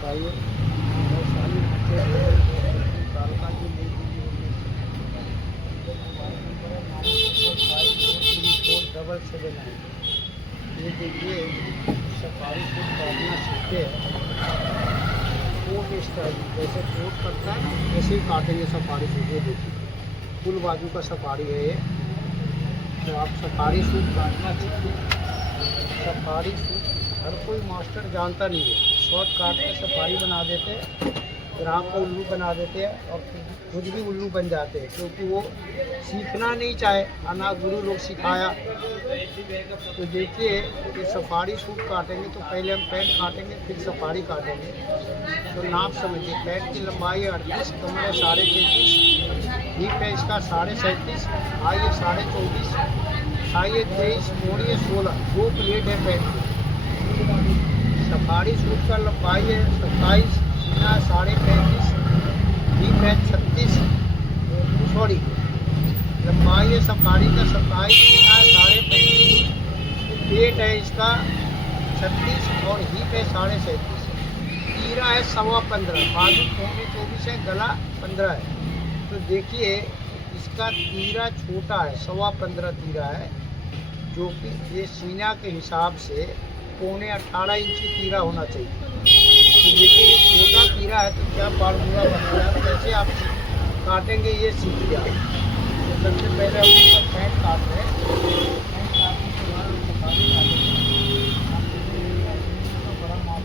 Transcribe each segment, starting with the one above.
बताइए। वैशाली साल का जो नई दिल्ली मोबाइल नंबर है 96543477। ये देखिए सफारी फूड काटना सीखते हैं। कोट स्टाइल जैसे कोट करता है ना वैसे ही काटेंगे सफारी सूट। ये देखिए फुल बाजू का सफारी है ये। तो आप सफारी सूट काटना सीखिए। सफारी सूट हर कोई मास्टर जानता नहीं है। शॉर्ट काट के सफारी बना देते हैं, ग्राहक को उल्लू बना देते हैं और खुद भी उल्लू बन जाते हैं, क्योंकि वो सीखना नहीं चाहे। अना गुरु लोग सिखाया। तो देखिए कि सफारी सूट काटेंगे तो पहले हम पैंट काटेंगे फिर सफारी काटेंगे। तो नाप समझिए, पैंट की लंबाई है 38, कमर है 33.5, हिप है इसका 37.5, हाई है 24.5, हाई है 23, मोड़ी है 16। 2 प्लेट है पैंट की। सफारी सूट का लंबाई है 27, सीना है 35.5, हिप है 36, सॉरी लंबाई है सफारी का 27, सीना है 35.5, पेट है इसका 36 और हिप है 37.5। तीरा है 15.25, बाजू 24 है, गला 15 है। तो देखिए इसका तीरा छोटा है, 15.25 तीरा है, जो कि ये सीना के हिसाब से 18.25 इंची तीरा होना चाहिए। तो देखिए ये छोटा तीरा है तो क्या फार्मूला बनेगा, कैसे आप काटेंगे ये सीखिए आप। तो सबसे पहले हम इसका पैंट काट रहे हैं। पैंट काटने के बाद हम सफारी काटेंगे। बड़ा माप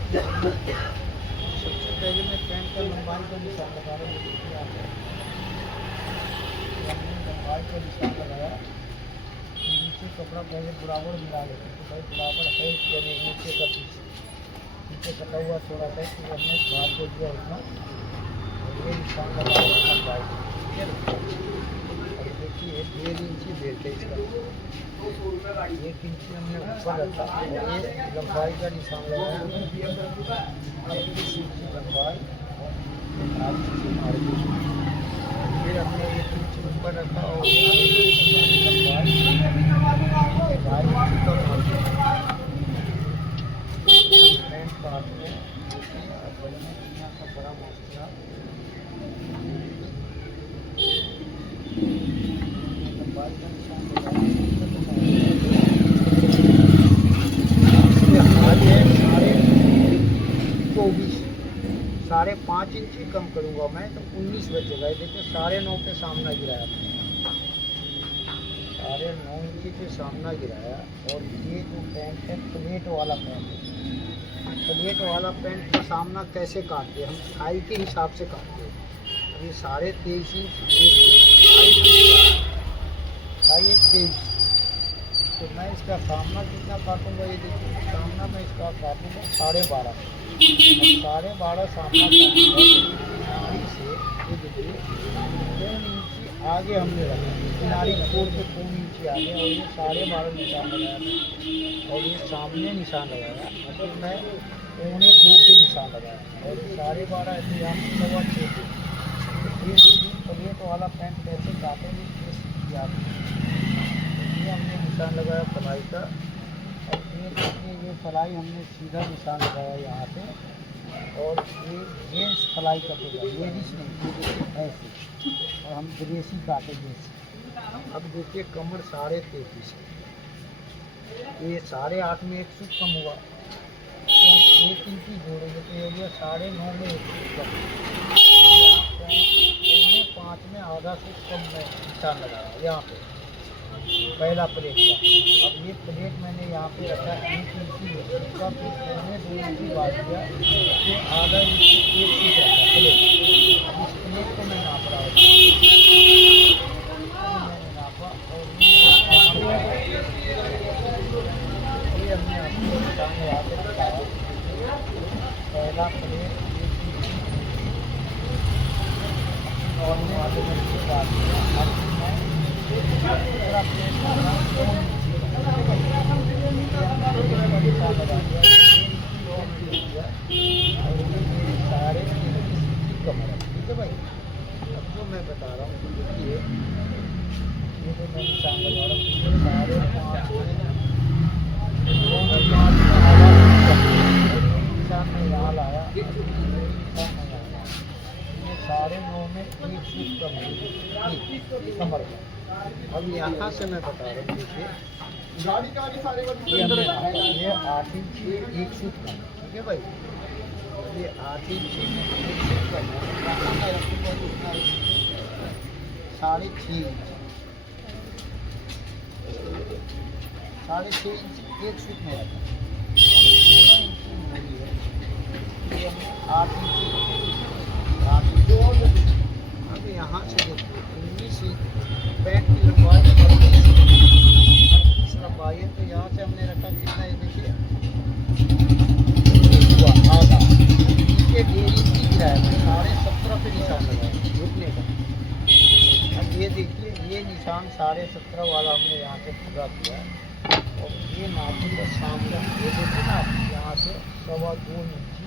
सबसे पहले मैं पैंट का लंबाई का निशान लगा रहा हूँ। देखिए आप लंबाई का निशान लगाया। नीचे कपड़ा पहले बराबर मिला लेते हैं। तो भाई बराबर है यानी नीचे का पीछे नीचे कटा हुआ थोड़ा सा कि हमने बाहर को दिया उतना। और ये निशान लगा लंबाई, ठीक है। और देखिए 1.5 इंची बेल्ट है इसका, 1 इंची हमने ऊपर रखा और ये लंबाई का निशान लगाया। 21 इंची लंबाई और 8 इंची मार्जिन। फिर हमने 1 इंची ऊपर रखा और लंबाई 2.5 इंची का मार्जिन। पैंट काटने बनने दुनिया का बड़ा मसला। लंबाई का निशान लगाया। आज है 24, 5.5 इंची कम करूँगा मैं तो 19 बचेगा। देखिए 9.5 पे सामना गिराया, 9.5 इंची पे सामना गिराया। और ये जो पैंट है प्लेट वाला पैंट है। प्लेट वाला पैंट का सामना कैसे काटते हैं हम, थाई के हिसाब से काटते हैं। अभी 23.5 इंच थाई 23, तो मैं इसका सामना कितना काटूंगा। ये देखिए सामना मैं इसका काटूंगा 12.5। 12.5 सामना काटूंगा से। ये देखिए 3 इंची आगे हमने रखा, किनारी छोड़ के 3 इंची आगे। और ये 12.5 निशान लगाया और ये सामने निशान लगाया। मतलब मैं 2.25 पे निशान लगाया और 12.5 ऐसे यहाँ 6.25 पे। ये प्लेट वाला पैंट कैसे काटेंगे ये सीखिए आप। ये हमने निशान लगाया फलाई का। और ये देखिए ये फलाई हमने सीधा निशान लगाया यहाँ पे। और ये जेंट्स फलाई कटेगा, लेडीज नहीं, ऐसे। और हम ड्रेसी काटेंगे। अब देखिए कमर 33.5 है, ये 8.5 में 1 सूट कम हुआ तो हम 1 इंची जोड़ेंगे तो ये हो गया 9.5 में 1 सूट कम। 5 में आधा सूट कम में निशान लगाया यहाँ पे पहला प्लेट का। अब ये प्लेट मैंने यहाँ पे रखा 1 इंची का, फिर 2 इंची बात दिया, फिर आधा इंची 1 सूट रखा प्लेट। अब इस प्लेट को मैं नाप रहा हूँ, मैंने नापा। और ये हमने अपने निशान लगा के बताया। पहला प्लेट 1 इंची और आधे इंची बात दिया। अब मैं पूरा प्लेट का 2 इंची निशान लगा दिया, 1 इंची और 3.5 कमर है, ठीक है भाई। अब जो मैं बता रहा हूँ देखिए, ये जो मैं निशान लगा रहा हूँ 5.5 में 2.5 में आधा निशान हमने यहाँ लाया, ये 9.5 में 1 फीट कम है कमर का। अब यहाँ से मैं बता रहा हूँ, देखिए ये 8 इंच 1 फीट कम, ठीक है भाई, ये 8 इंच 1 फीट कम है। यहाँ मैं रखूँगा कितना, 6.5 इंच, 6.5 इंच 1 फीट में रखा, और 16 इंच की मोरी है, ये 8 इंच 8 इंच। अब यहाँ से देखिए 19 इंच पैंट की लंबाई 38 लंबाई है, तो यहाँ से हमने रखा कितना है, देखिए आधा, नीचे 1.5 इंच की गिराया, 17.5 पे निशान लगाया रुकने का। अब ये देखिए, ये निशान 17.5 वाला हमने यहाँ से पूरा किया, और ये नाखून का सामने ये देखिए ना, यहाँ से 2.25 इंची,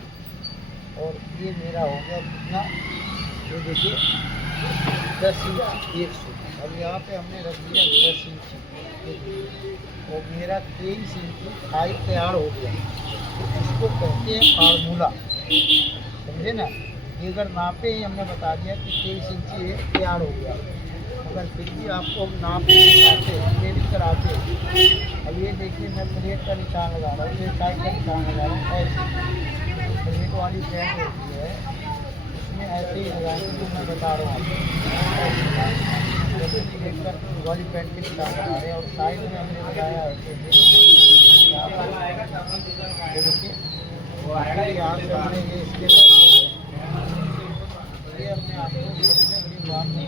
और ये मेरा हो गया कितना, ये देखिए 10 इंच 1 फीट। अब यहाँ पे हमने रख दिया 10 इंची, और मेरा 23 इंची थाई तैयार हो गया। इसको कहते हैं फार्मूला, समझे ना। ये अगर नापे ही हमने बता दिया कि 23 इंची ये तैयार हो गया, अगर फिर भी आपको हम नाप कराते ट्रेनिंग कराते। अब ये देखिए, मैं प्लेट का निशान लगा रहा हूँ, ये साइड का निशान लगा रहा हूँ, ऐसे प्लेट वाली पैंट होती है, उसमें ऐसे ही लगाएंगे जो मैं बता रहा हूँ आपको। जैसे प्लेट का वाली पैंट के निशान लगा रहे हैं, और साइड में हमने लगाया ऐसे, देखिए यहाँ से हमने ये इसके ये हमने आपको सबसे बड़ी बात हमने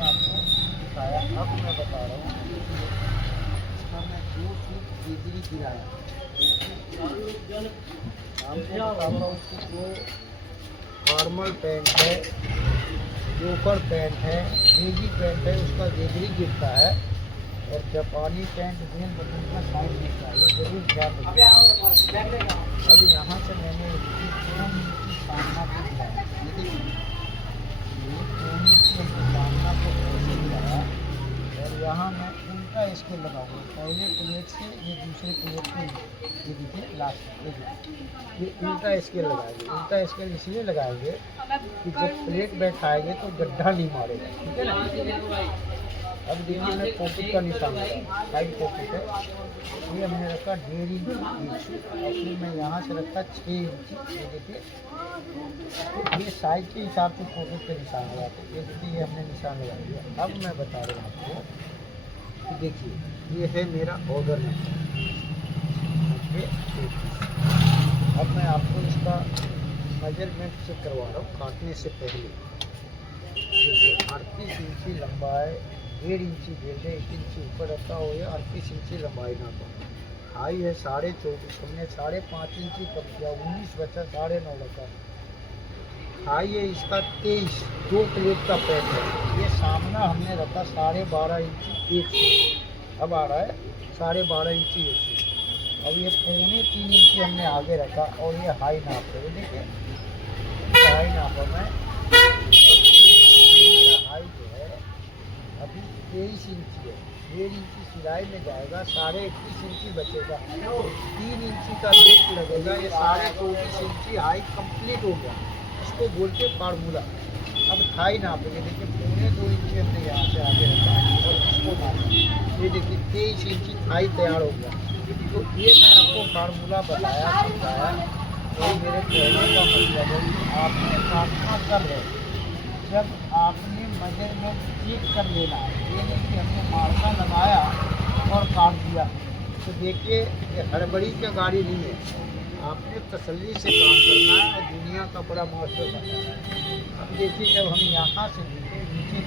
आपको बताया। अब मैं बता रहा हूँ, इसका मैं 2 फीट डिग्री गिराया, आपको बता रहा हूँ कि जो फॉर्मल पैंट है, लोफर पैंट है, बेगी पैंट है, उसका डिग्री गिरता है, और जापानी पैंट मेन बटन का साइज गिरता है, ये जरूर ध्यान रखिए। अब यहाँ से मैंने इसकी 2 इंची सामना को गिराया, सामना को ऐसे गिराया, और यहाँ मैं उल्टा स्केल लगाऊंगा, पहले प्लेट से ये दूसरे प्लेट पे, ये देखिए लास्ट ये उल्टा स्केल लगाएंगे। उल्टा स्केल इसलिए लगाएंगे कि जब प्लेट बैठाएंगे तो गड्ढा नहीं मारेगा, ठीक है ना। अब देखिए, मैं पॉकेट का निशान लगाया, साइड पॉकेट है, ये हमने रखा 1.5 इंच, और फिर मैं यहाँ से रखा 6 इंच, ये देखिए, तो ये साइज के हिसाब से पॉकेट का निशान लगाते हैं। ये देखिए, ये हमने निशान लगा दिया। अब मैं बता रहा हूँ आपको कि देखिए, ये है मेरा ऑर्डर नंबर, अब मैं आपको इसका मेजरमेंट चेक करवा रहा हूँ काटने से पहले। देखिए 38 इंची लंबाई, 1.5 इंची बेल्टे, 1 इंची ऊपर रखा हो, या 38 इंची लंबाई नापा। हाई है 24.5, हमने 5.5 इंची कम किया, 19 बचा, 9.5 रखा। हाई है इसका 23, 2 प्लेट का पैक है। ये सामना हमने रखा 12.5 इंची 1 फीट, अब आ रहा है 12.5 इंची 1 फीट। अब ये 3.25 इंची हमने आगे रखा, और ये हाई नाप है, देखिए हाई नापा मैं, हाई जो है अभी 23 इंची है, 1.5 इंची सिलाई में जाएगा, 21.5 इंची बचेगा, 3 इंची का डेट लगेगा, ये 24.5 इंची हाई कंप्लीट हो गया। इसको बोलते फार्मूला। अब थाई नापेंगे, देखिए 2.25 इंची हमने यहाँ से आगे रखा, और इसको नापा, ये देखिए 23 इंची थाई तैयार हो गया। तो ये मैं आपको फार्मूला बताया, समझाया, और मेरे कहने का मतलब है कि आपने काटना कर रहे, जब आपने मेजरमेंट चेक कर लेना है, ये नहीं कि हमने मार्का लगाया और काट दिया। तो देखिए, ये हड़बड़ी का गाड़ी नहीं है, आपने तसल्ली से काम करना है, और दुनिया का बड़ा मास्टर बनना है। अब देखिए, जब हम यहाँ से नीचे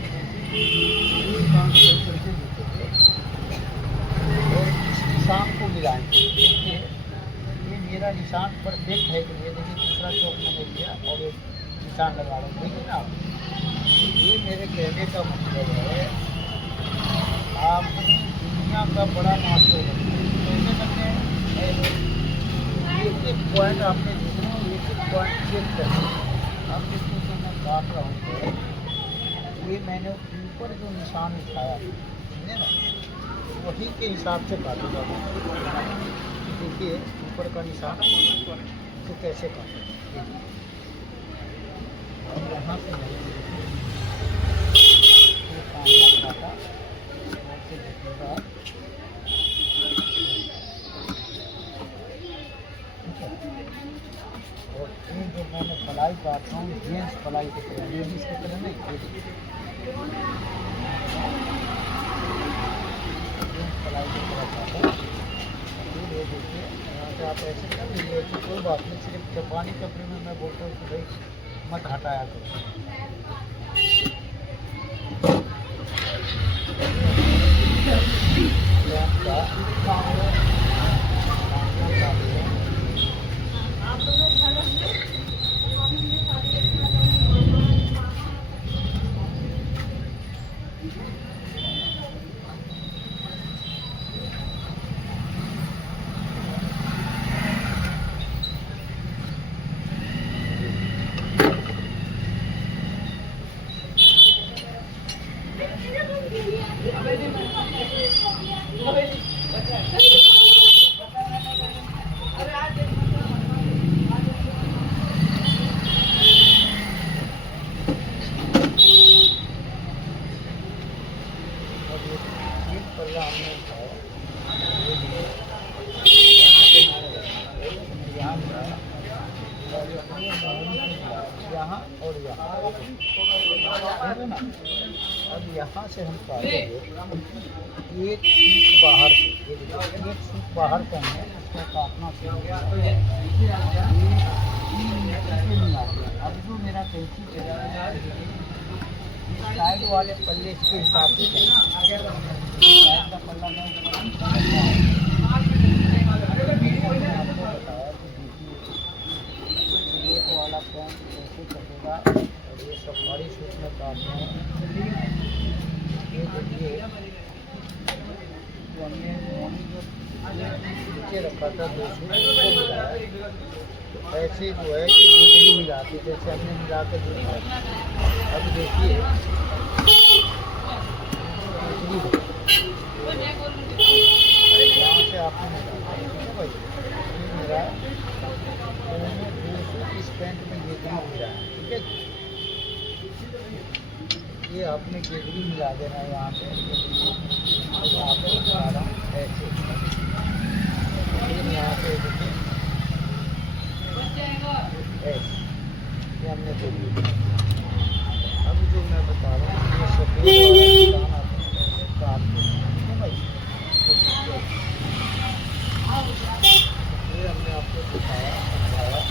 काम करके देखेंगे, और इस निशान को मिलाएंगे, देखिए ये मेरा निशान परफेक्ट है कि नहीं। देखिए दूसरा चौक मैंने लिया, और एक निशान लगा रहा हूँ, देखिए ना। ये मेरे कहने का मतलब है, आपने दुनिया का बड़ा मास्टर बनना है। कैसे बनते हैं, एक पॉइंट आपने देखना है, एक पॉइंट चेक करना है। अब देखिए, तो मैं काट रहा हूँ, ये मैंने ऊपर जो निशान उठाया समझे ना, वही के हिसाब से काटूंगा मैं। देखिए ऊपर का निशान तो कैसे काटूँ, और यहाँ से नहीं ये कामना काटा और से देखूँगा। और ये जो मैंने पलाई काटता हूँ जेंट्स पलाई की तरह, लेडीज़ की तरह नहीं, जेंट्स पलाई की तरह काटा। फिर ये देखिए यहाँ से आप ऐसे कर लीजिए कि कोई बात नहीं, सिर्फ जापानी कपड़े में मैं बोलता हूँ कि भाई मत हटाया करो। यहाँ और यहाँ है ना। अब यहाँ से हम काटेंगे एक सूट बाहर से, एक सूट बाहर से हमने उसको काटना शुरू किया। अब जो मेरा कैंची चलेगा साइड वाले पल्ले के हिसाब से साइड का पल्ला मैं वाला पैंट कैसे कटेगा, और ये सब बड़ी सूट में काटना है। ये देखिए जो हमने मोनी जो नीचे रखा था 2 सूट उसको मिलाया, तो ऐसे जो है कि बिजली मिलाते जैसे हमने मिला कर दिया। अब देखिए यहाँ से आपने मिला भाई, ये मेरा इस पैंट में गेजरी मिला है, ठीक है। ये आपने गेजरी मिला देना है यहाँ पे, यहाँ पे बता रहा हूँ ऐसे। यहाँ पे देखिए ऐसे ये हमने दे दी। अब जो मैं बता रहा हूँ ये सफेद वाला आपने काट देना, ठीक है भाई। ये हमने आपको दिखाया समझाया।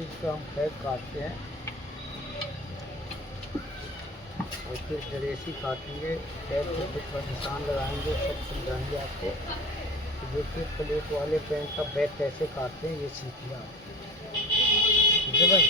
इसका हम पैक काटते हैं और फिर ड्रेसी काटेंगे, पैर पे कुछ निशान लगाएंगे, सब समझाएंगे आपको। तो देखिए प्लेट वाले पैंट का बैक कैसे काटते हैं ये सीखिए आप, ठीक है भाई।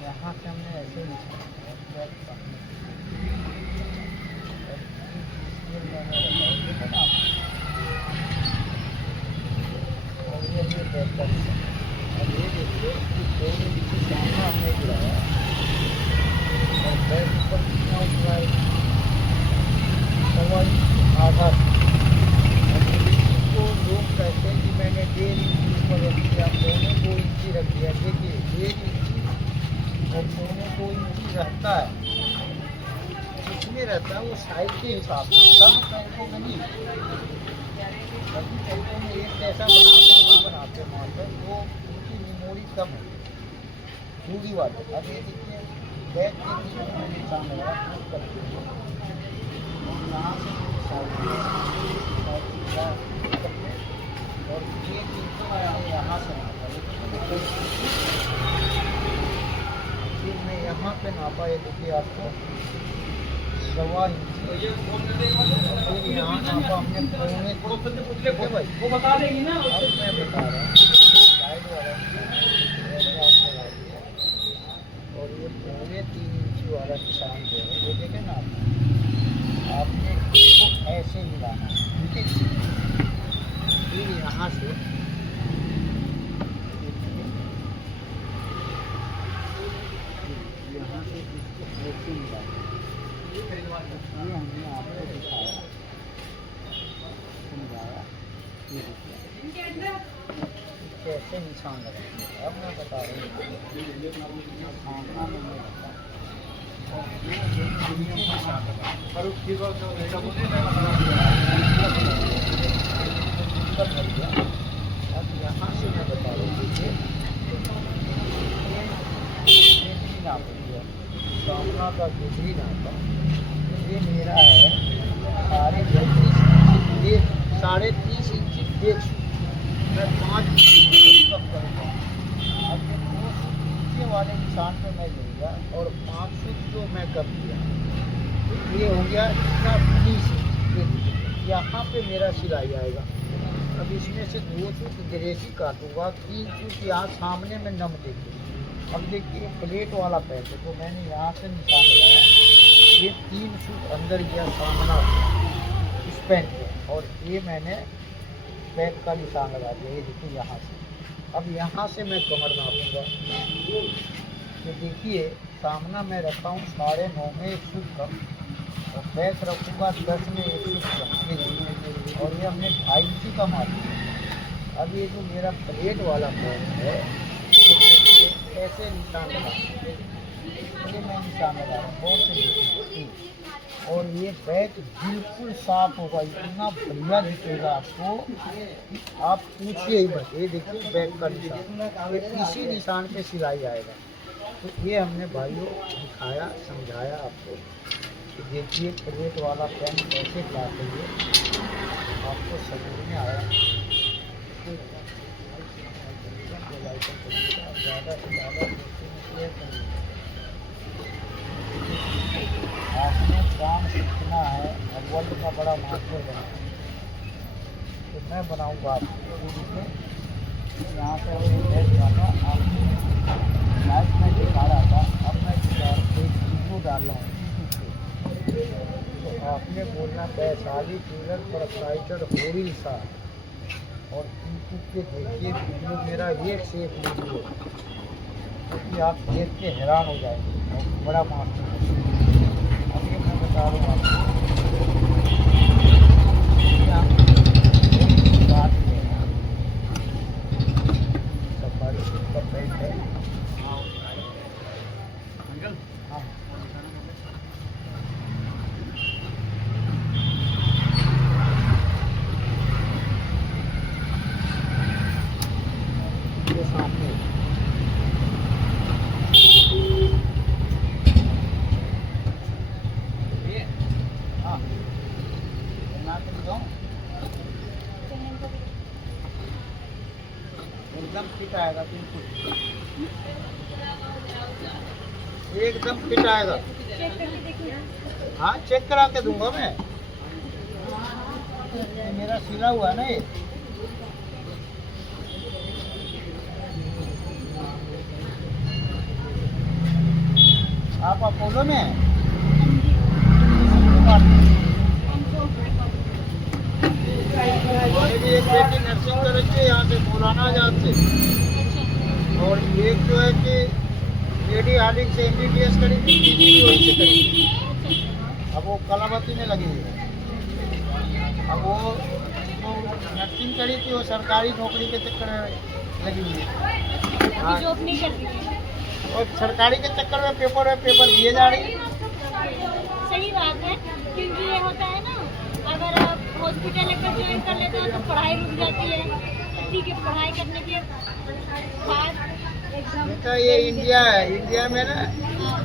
यहाँ से हमने ऐसे अब ये देखिए कि सामना हमने गिराया और बैक पर कितना उतरा है, सवाई आधा। तो लोग कहते हैं कि मैंने 1.5 इंच पर रख दिया, 2.25 रख दिया। देखिए 1 इंची और 2.25 रहता है, इसमें रहता है वो साइज के हिसाब से, सब पैंटों में नहीं। सभी पैंटों में एक जैसा बनाते हैं, वो बनाते हैं मास्टर, वो उनकी मेमोरी कम है दूरी वाले। अब ये देखिए बैग के नीचे में निशान लगा करते हैं, और यहाँ से और ये नीचे मैंने यहाँ से नापा, फिर मैं यहाँ पे नापा। ये देखिए आपको 1.25 इंच, फिर यहाँ नापा हमने 2.25 भाई, वो बता देंगी ना। अब मैं बता रहा हूँ साइड वाला ऐसे आप लगा दिया, और ये 3.25 इंच वाला निशान जो है ये देखें ना आपने इसको ऐसे मिलाना है, ठीक है। फिर यहाँ से यहाँ से इसको ऐसे मिलाना, ये हमने आपको दिखाया समझाया। ये देखिए कैसे निशान लगाएंगे, अब मैं बता रही हूँ खाना मैंने रखा और ये निशान लगा। अब यहाँ से मैं बता रहा हूँ ये नाप दिया सामना का गुजरी नापा, ये मेरा है 3.5 इंच 1 मैं 5 कम करूँगा। अब ये 2 नीचे वाले निशान पे मैं लूँगा और 5 फुट जो मैं कर दिया, तो ये हो गया इतना 20 इंच। यहाँ पे मेरा सिलाई आएगा। अब इसमें से 2 फुट ग्रेसी काटूंगा, 3 फुट यहाँ सामने में नम देंगे। अब देखिए प्लेट वाला पैर है, तो मैंने यहाँ से निशान लगाया, ये 3 फुट अंदर गया सामना इस पैंट पे, और ये मैंने बैक का निशान लगा दिया। ये देखिए यहाँ से, अब यहाँ से मैं कमर नापूंगा, तो देखिए सामना मैं रखा हूँ 9.5 में 1 फुट कम, और बैक रखूँगा 10 में 1 फुट कम, और ये हमने 2.5 इंच का मार दिया। अब ये जो मेरा प्लेट वाला पैंट है, तो देखिए ऐसे निशान लगा, ये मैं निशान लगा रहा हूँ बहुत से, और ये बैक बिल्कुल साफ होगा, इतना बढ़िया दिखेगा आपको, आप पूछिए ही मत। ये देखिए बैक का निशान, ये इसी निशान पे सिलाई आएगा। तो ये हमने भाइयों दिखाया समझाया आपको कि देखिए प्लेट वाला पेन कैसे काटते हैं, आपको समझ में आया। ज़्यादा से ज़्यादा आपने काम सीखना है, वर्ल्ड का बड़ा मास्टर बना, तो मैं बनाऊंगा आपको देखिए। यहाँ से आप लाइफ में दिखा रहा था, अब मैं एक वीडियो डाल रहा हूँ, तो आपने बोलना वैशाली टेलर प्रोप्राइटर होरिल साहब, और यूट्यूब पे देखिए वीडियो मेरा एक से एक वीडियो, क्योंकि आप देख के हैरान हो जाएंगे, और बड़ा मास्टर है। अब ये मैं बता रहा हूँ आपको, सफारी का पेंट है। हाँ ये सामने एकदम फिट आएगा, बिल्कुल एकदम फिट आएगा। हाँ चेक करा के दूंगा मैं, ये मेरा सिला हुआ है ना ये। आप अपोलो में हैं? भी एक बेटी नर्सिंग करेंगे यहाँ से मौलाना आजाद से, और एक जो है कि लेडी हार्डिंग से MBBS करेंगी, PG भी वहीं से करेंगी। अब वो कलावती में लगी हुई है, अब वो तो नर्सिंग करी थी, वो सरकारी नौकरी के चक्कर में लगी हुई है। हाँ, जॉब नहीं कर रही है। और सरकारी के चक्कर में पेपर दिए जा रही है। सही बात है, क्योंकि ये होता है ना, अगर आप हॉस्पिटल लेकर ज्वाइन कर लेते हो तो पढ़ाई रुक जाती है। ठीक है, पढ़ाई करने के बाद एग्जाम। बेटा ये इंडिया है, इंडिया में ना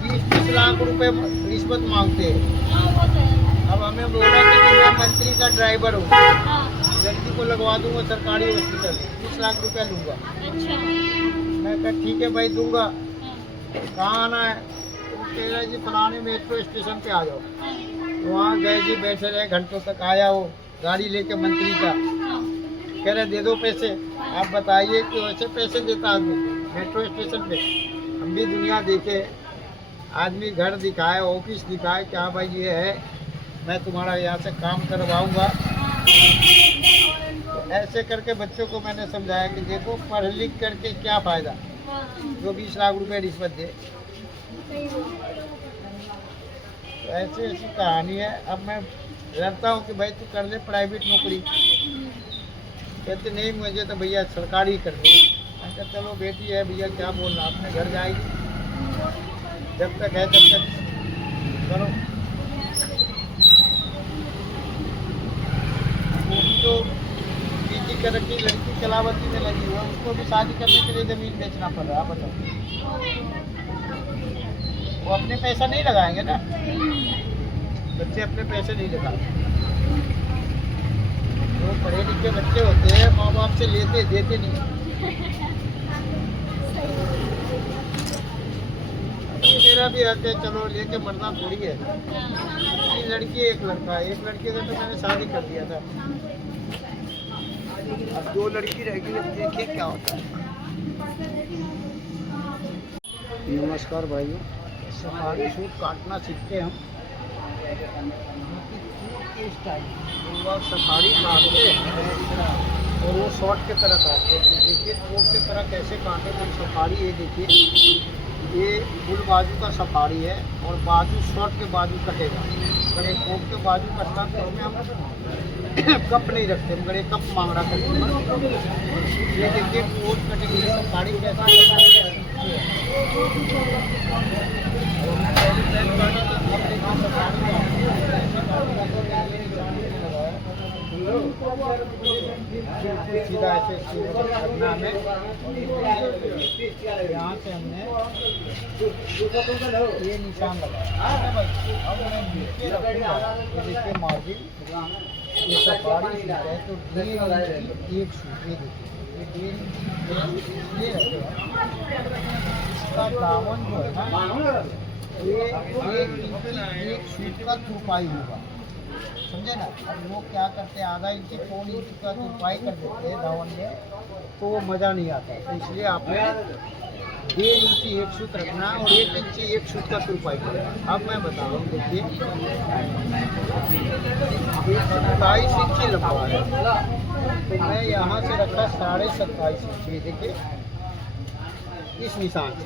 20-30 लाख रुपए रिश्वत मांगते हैं। हाँ, वो तो है। अब हमें बोला कि मैं मंत्री का ड्राइवर हूँ, हाँ, लड़की को लगवा दूंगा सरकारी हॉस्पिटल, 20 लाख रुपया लूँगा। अच्छा। मैं कहा ठीक है भाई दूंगा। हाँ, कहाँ आना है? तो कह रहा जी फलाने मेट्रो स्टेशन पे आ जाओ। हाँ, वहाँ गए जी, बैठे रहे घंटों तक, आया वो गाड़ी लेके मंत्री का। हाँ, कह रहे दे दो पैसे। आप बताइए कि वैसे पैसे देता आदमी मेट्रो स्टेशन पे? हम भी दुनिया देखे, आदमी घर दिखाए, ऑफिस दिखाए, क्या भाई ये है, मैं तुम्हारा यहाँ से काम करवाऊँगा। तो ऐसे करके बच्चों को मैंने समझाया कि देखो पढ़ लिख करके क्या फ़ायदा, हाँ, जो 20 लाख रुपए रिश्वत दे। सही बात है। तो ऐसी ऐसी कहानी है। अब मैं डरता हूँ कि भाई तू कर ले प्राइवेट नौकरी। कहते नहीं मुझे तो भैया सरकारी कर दे। मैं कहा चलो बेटी है भैया, क्या बोलना, अपने घर जाएगी, जब तक है तब तक करो। वो भी तो पीजी कर रखी लड़की कलावती में लगी हुई है, उसको भी शादी करने के लिए ज़मीन बेचना पड़ रहा है। बताओ, वो अपने पैसा नहीं लगाएंगे ना, बच्चे अपने पैसे नहीं लगाते। जो पढ़े लिखे बच्चे होते हैं माँ बाप से लेते देते नहीं। ये मेरा भी हक है, चलो लेके मरना थोड़ी है। 3 लड़की 1 लड़का, 1 लड़के से तो मैंने शादी कर दिया था, अब 2 लड़की रह गई, अब देखिए क्या होता है। नमस्कार भाइयों, सफारी सूट काटना सीखते हम, स्टाइल सफारी काटते हैं और वो शॉर्ट की तरह काटते हैं। देखिए कोट की तरह कैसे काटे हम सफारी। ये देखिए, ये फुल बाजू का सफारी है और बाजू शॉर्ट के बाजू कटेगा। अगर एक कोट के बाजू कटना तो उसमें हम कप नहीं रखते, मगर एक कप मांग रहा कस्टमर। ये देखिए कोट कटिंग की सफारी कैसा सीधा ऐसे करना हमें। यहाँ से हमने ये निशान लगाया। अब मैं नीचे रखूँगा, ये देखिए मार्जिन, ये सफारी सीट है तो 1.5 इंच एक सूट, ये देखिए ये 1.5 इंच ये रखेगा। इसका दामन जो है ना, ये 1 इंच एक सूट का तुरपाई होगा, समझे ना। अब लोग क्या करते हैं, आधा इंच पौन इंच का तुरपाई कर देते हैं दामन में, तो वो मज़ा नहीं आता। तो इसलिए आपने 1.5 इंच एक सूत रखना और 1 इंच एक सूत का तुरपाई करना। अब मैं बता रहा हूँ, देखिए 27 इंच लंबा है, तो मैं यहाँ से रखा 27.5 इंच। ये देखिए इस निशान से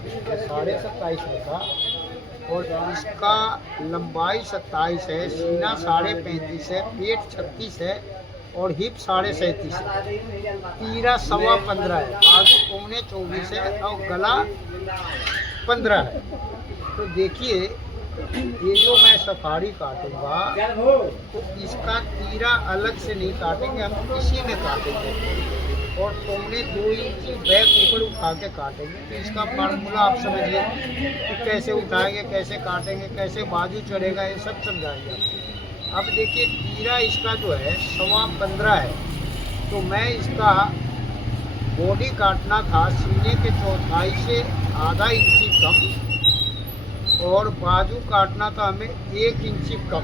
27.5 रखा और इसका लंबाई 27 है, सीना 35.5 है, पेट 36 है और हिप 37.5 है, तीरा 15.25 है, बाजू पौने 24 है और गला 15 है। तो देखिए ये जो मैं सफारी काटूंगा तो इसका तीरा अलग से नहीं काटेंगे, हम इसी में काटेंगे और पौने 2 इंच बैक ऊपर उठा के काटेंगे। तो इसका फार्मूला आप समझिए कि कैसे उठाएंगे, कैसे काटेंगे, कैसे बाजू चढ़ेगा, ये सब समझाएंगे। अब देखिए तीरा इसका जो है 15.25 है, तो मैं इसका बॉडी काटना था सीने के चौथाई से आधा इंची कम और बाजू काटना था हमें 1 इंची कम।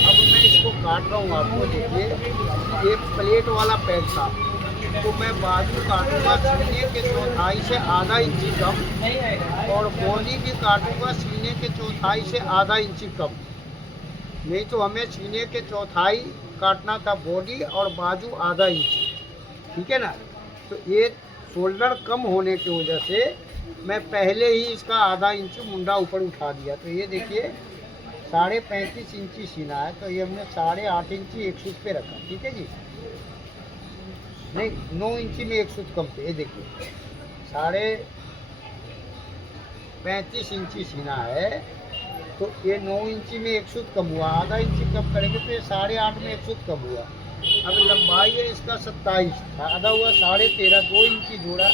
अब मैं इसको काट रहा हूँ, आपको देखिए ये प्लेट वाला पैड था, तो मैं बाजू काटूंगा सीने के चौथाई से आधा इंची कम और बॉडी भी काटूंगा सीने के चौथाई से आधा इंची कम। नहीं तो हमें सीने के चौथाई काटना था बॉडी और बाजू आधा इंची, ठीक है ना। तो ये शोल्डर कम होने की वजह से मैं पहले ही इसका आधा इंच मुंडा ऊपर उठा दिया। तो ये देखिए 35.5 इंची सीना है, तो ये हमने 8.5 इंची एक सूट पे रखा, ठीक है जी। नहीं 9 इंची में 1 सूत कम थे। ये देखिए 35.5 इंची सीना है, तो ये 9 इंची में 1 सूत कम हुआ, आधा इंची कम करेंगे तो ये 8.5 में 1 सूत कम हुआ। अब लंबाई है इसका 27, आधा हुआ 13.5, 2 इंची जोड़ा,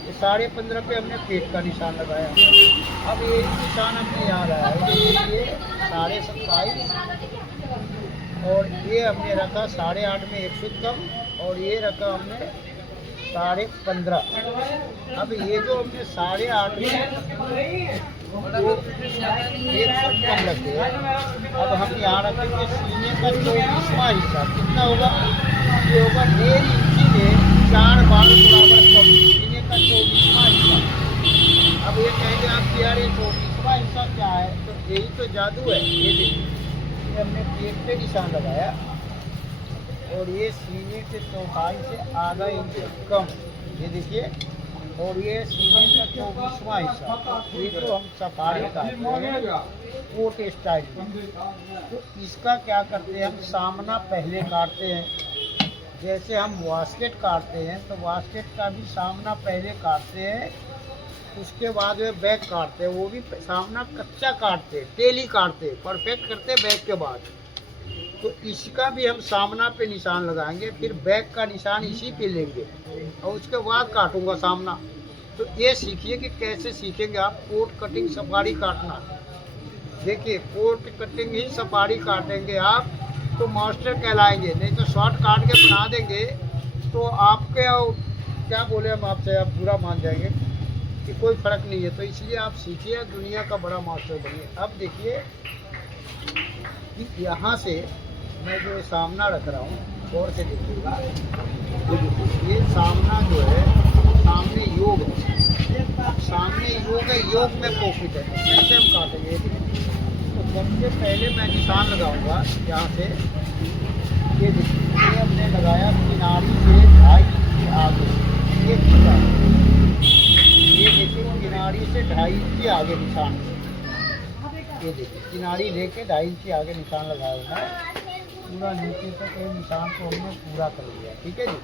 ये 15.5 पे हमने पेट का निशान लगाया। अब ये निशान हमने यहाँ लगाया, ये 27.5 और ये हमने रखा 8.5 में 1 सूत कम, और ये रखा हमने 15.5। अब ये जो हमने 8.5 में 1 सूत कम रखे, अब हम यहाँ रखेंगे सीने का 24वां हिस्सा। कितना होगा? ये होगा 1.5 इंची में 4 बाल बराबर कम, सीने का 24वां हिस्सा। अब ये कहेंगे आप कि यार ये 24वां हिस्सा क्या है, तो यही तो जादू है। ये देखिए हमने पेट पे निशान लगाया और ये सीने के चौथाई से आधा इंच कम, ये देखिए, और ये सीने का 24वां हिस्सा। ये तो हम सफारी काटते हैं कोट स्टाइल में, तो इसका क्या करते हैं हम सामना पहले काटते हैं। जैसे हम वास्केट काटते हैं तो वास्केट का भी सामना पहले काटते हैं, उसके बाद वे बैक काटते हैं, वो भी सामना कच्चा काटते हैं, टेली काटते हैं, परफेक्ट करते हैं बैक के बाद। तो इसका भी हम सामना पे निशान लगाएंगे, फिर बैक का निशान इसी पे लेंगे और उसके बाद काटूंगा सामना। तो ये सीखिए कि कैसे सीखेंगे आप कोट कटिंग सफारी काटना। देखिए कोट कटिंग ही सफारी काटेंगे आप तो मास्टर कहलाएंगे, नहीं तो शॉर्ट काट के बना देंगे तो आपके क्या बोले हम आपसे, आप बुरा मान जाएंगे कि कोई फ़र्क नहीं है। तो इसलिए आप सीखिए, दुनिया का बड़ा मास्टर बनिए। अब देखिए कि यहाँ से मैं जो सामना रख रहा हूँ, गौर से देखिएगा, ये सामना जो है सामने योग है, सामने योग है, योग में प्रॉफिट है। कैसे हम काटेंगे? तो सबसे पहले मैं निशान लगाऊंगा यहाँ से, ये देखिए ये हमने लगाया किनारी से 2.5 इंच आगे, ये खींचा, ये देखिए किनारी से 2.5 इंच आगे निशान, ये देखिए किनारी लेके 2.5 इंच आगे निशान लगाया हुआ है, पूरा नीचे तक ये निशान को हमने पूरा कर लिया। ठीक है जी।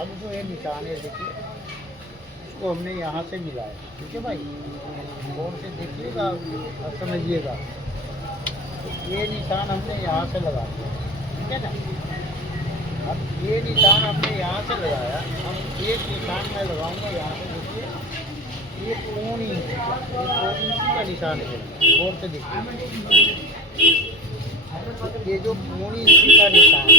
अब जो ये निशान है देखिए इसको हमने यहाँ से मिलाया। ठीक है भाई, गौर से देखिएगा और समझिएगा। तो ये निशान हमने यहाँ से लगा दिया, ठीक है ना। अब ये निशान हमने यहाँ से लगाया, हम एक निशान मैं लगाऊंगा यहाँ से, देखिए ये पौनी इंची का निशान है, गौर से देखिए। ये जो पौनी इंची का निशान है,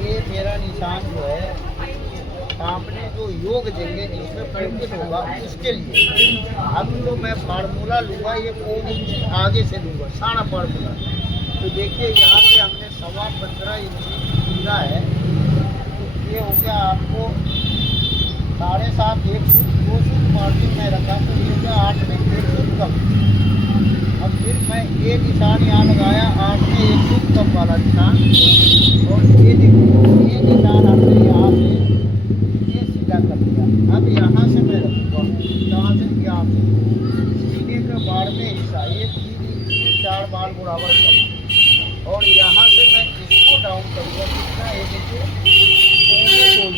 ये मेरा निशान जो है सामने जो योग देंगे जिसमें प्रॉफिट होगा उसके लिए। अब तो मैं फार्मूला लूँगा, ये 4 इंची आगे से लूँगा, सारा फार्मूला। तो देखिए यहाँ से हमने 15.25 इंची लिया है, तो ये हो गया आपको 7.5, 1 सूट 2 सूट मार्जिन में रखा, तो ये हो गया 8 में 1 सूट कम। अब फिर मैं ये निशान यहाँ लगाया 8 में 1 सूट कम वाला निशान, और ये देखिए ये निशान हमने यहाँ से ये सीधा कर दिया। अब यहाँ से मैं रखूँगा, यहाँ से यहाँ से सीने के बाड़ में हिस्सा, ये 3 इंच में 4 बाल बराबर कम, और यहाँ से मैं इसको डाउन करूँगा। कितना है देखिए 2.25 इंच।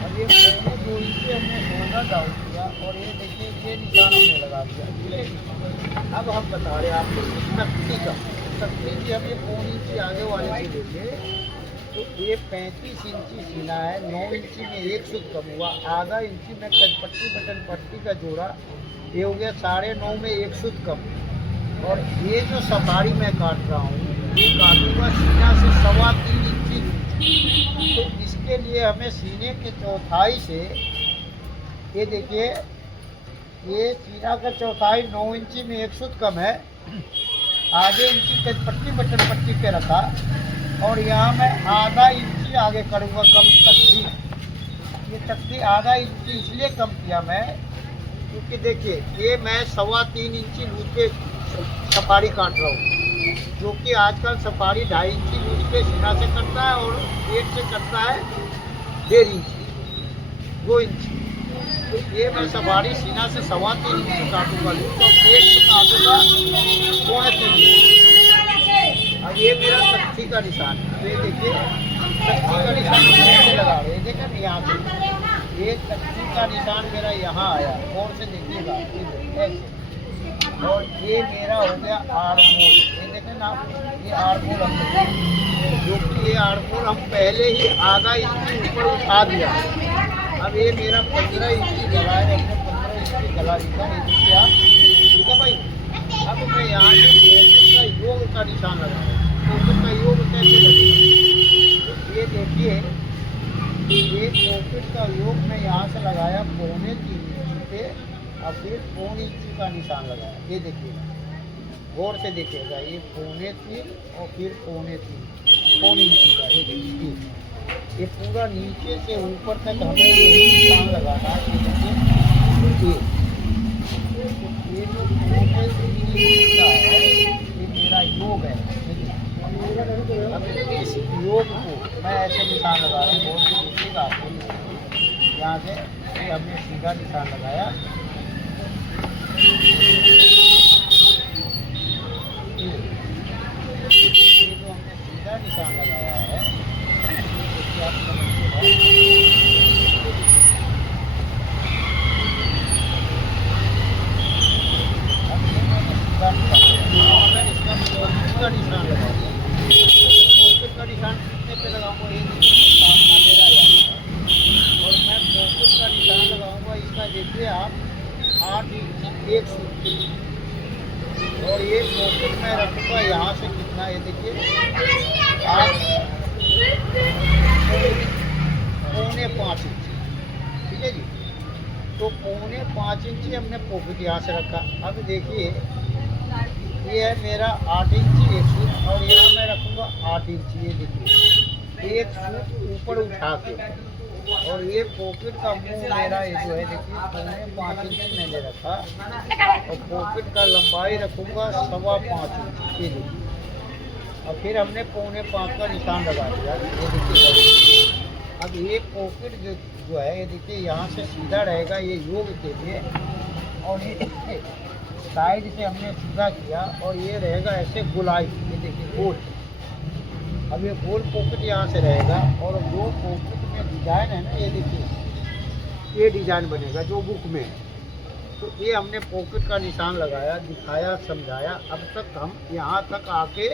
अब ये 2.25 इंच हमने दोनों डाउन किया, और ये देखिए ये निशान हमने लगा दिया। ठीक है। अब हम बता रहे हैं आपको शक्ति का, शक्ति की हम ये 2 इंची आगे वाले से देखिए, तो ये 35 इंची सीना है, 9 इंची में 1 सूत कम हुआ, आधा इंची में कटपट्टी बटन पट्टी का जोड़ा, ये हो गया 9.5 में 1 सूत कम। और ये जो सफारी मैं काट रहा हूँ ये काटूंगा सीना से 3.25 इंची। तो इसके लिए हमें सीने के चौथाई से, ये देखिए ये सीना का चौथाई 9 इंची में 1 सूत कम है, आगे इंची कटपट्टी बटन पट्टी के रखा, और यहाँ मैं आधा इंची आगे करूँगा कम तकती। ये तकती आधा इंची इसलिए कम किया मैं, क्योंकि देखिए ये मैं 3.25 इंची लूज पे सफारी काट रहा हूँ, जो कि आजकल सफारी 2.5 इंची लूज पे सीना से करता है और पेट से करता है 1.5 इंची 2 इंची। तो ये मैं सफारी सीना से 3.25 इंची काटूंगा, तो पेट से काटूंगा 3.25 इंची। अब ये मेरा तख्ती का निशान है। ये देखिए तख्ती का निशान कैसे लगा रहे हैं, देखा नहीं यहाँ पे ये तख्ती का निशान मेरा यहाँ आया और से देखिएगा ऐसे। और ये मेरा हो गया आर्मोल, ये देखें ना, ये आर्मोल हम जो कि ये आर्मोल हम पहले ही आधा इंच ऊपर उठा दिया। अब ये मेरा 15 इंची गला है, हमने 15 इंची गला लिखा है, देखिए आप, ठीक है भाई। अब मैं यहाँ से पॉकेट का योग का निशान लगा रहा हूँ। पॉकेट का योग कैसे लगेगा, तो ये देखिए ये पॉकेट का योग मैं यहाँ से लगाया 3.25 इंची पे और फिर 1.25 इंची का निशान लगाया। ये देखिएगा, गौर से देखिएगा, ये 3.25 और फिर 3.25 इंची का। ये देखिए ये पूरा नीचे से ऊपर तक हमें यही निशान लगाना है। ये देखिए ये जो 3.25 का है ये मेरा योग है। अब इस योग को मैं ऐसे निशान लगा रहा हूँ, बहुत से देखिएगा आपको यहाँ से ये हमने सीधा निशान लगाया। ये जो हमने सीधा निशान लगाया है इससे आप समझिएगा। इसका निशान लगाऊंगा, पॉकेट का निशान कितने पे लगाऊंगा, ये देखिए सामना मेरा यहाँ है और मैं पॉकेट का निशान लगाऊंगा इसका देखिए आप 8 इंच 1 सूट। और ये पॉकेट में रखूँगा यहाँ से कितना, ये देखिए आप 4.25 इंच, ठीक है जी। तो 4.25 इंची हमने पॉकेट यहाँ से रखा। अब देखिए ये है मेरा 8 इंची 1 सूट और यहाँ मैं रखूँगा 8 इंची। ये देखिए 1 सूट ऊपर उठा के और ये पॉकेट का मुंह मेरा ये जो है देखिए 4.25 इंची मैंने रखा और पॉकेट का लंबाई रखूँगा 5.25 इंच। ये देखिए और फिर हमने 4.25 का निशान लगा दिया। ये देखिए अब ये पॉकेट जो है ये देखिए यहाँ से सीधा रहेगा ये योग के लिए और ये देखिए साइड से हमने सीधा किया और ये रहेगा ऐसे गुलाई। ये देखिए गोल, अब ये गोल पॉकेट यहाँ से रहेगा और जो पॉकेट में डिजाइन है ना ये देखिए ये डिजाइन बनेगा जो बुक में है। तो ये हमने पॉकेट का निशान लगाया, दिखाया, समझाया। अब तक हम यहाँ तक आके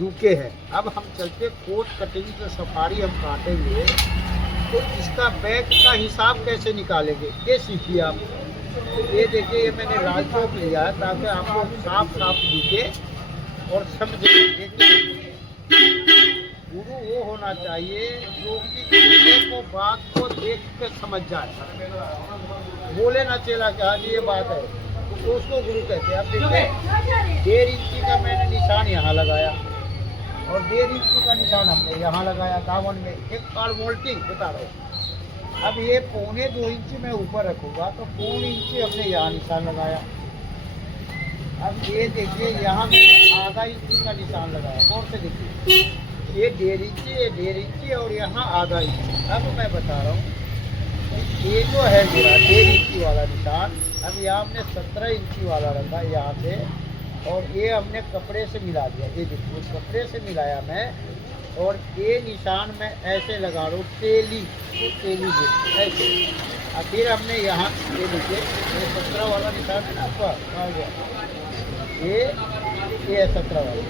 रुके हैं। अब हम चलते कोट कटिंग की सफारी हम काटेंगे तो इसका बैक का हिसाब कैसे निकालेंगे ये सीखिए आप। ये देखिए ये मैंने लाल चौक लिया है ताकि आपको साफ साफ दिखे और समझे। देखिए गुरु वो होना चाहिए जो कि दूसरे को बात को देख के समझ जाए, बोले ना चला कि हाँ जी ये बात है, तो उसको गुरु कहते हैं। अब देखिए 1.5 इंची का मैंने निशान यहाँ लगाया और 1.5 इंची का निशान हमने यहाँ लगाया दामन में, एक आर्मोल्टिंग बता रहा हूँ। अब ये 1.25 इंची मैं ऊपर रखूँगा तो 1.25 इंची हमने यहाँ निशान लगाया। अब ये देखिए यहाँ मैंने आधा इंची का निशान लगाया, और से देखिए ये 1.5 इंची, ये 1.5 इंची और यहाँ आधा इंची। अब मैं बता रहा हूँ ये जो है मेरा 1.5 इंची वाला निशान, अब यहाँ हमने 17 इंची वाला रखा यहाँ से और ये हमने कपड़े से मिला दिया। ये देखिए कपड़े से मिलाया मैं और ये निशान मैं ऐसे लगा रहा हूँ तेली, तो तेली देखिए ऐसे। और फिर हमने यहाँ ये देखिए ये 17 वाला निशान है ना आपका, आ गया ये 17 वाला,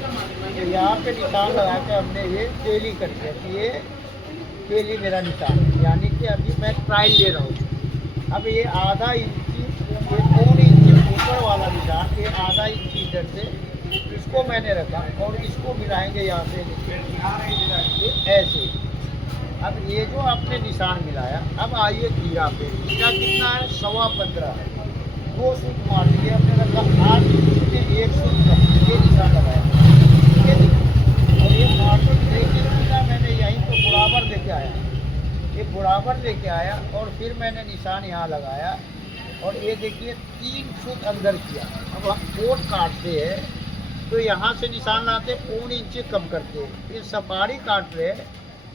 तो यहाँ पे निशान लगा के हमने ये तेली कर दिया कि ये तेली मेरा निशान है, यानी कि अभी मैं ट्रायल ले रहा हूँ। अब ये आधा इंची, ये 2 इंची ऊपर वाला निशान, ये आधा इंची इधर से इसको मैंने रखा और इसको मिलाएंगे यहाँ से ये ऐसे। अब ये जो आपने निशान मिलाया, अब आइए घेरा पे, घेरा कितना है 15.25, 2 सूट मार दिए हमने रखा 8 इंची में 1 सूट ये निशान लगाया, ठीक है जी। और ये मार्केट देखिए मैंने यहीं तो बराबर लेके आया, ये बराबर लेके आया और फिर मैंने निशान यहाँ लगाया और ये देखिए 3 सूट अंदर किया। अब हम कोट काटते हैं तो यहाँ से निशान लाते 1.25 इंची कम करते हैं, ये सफारी काट रहे हैं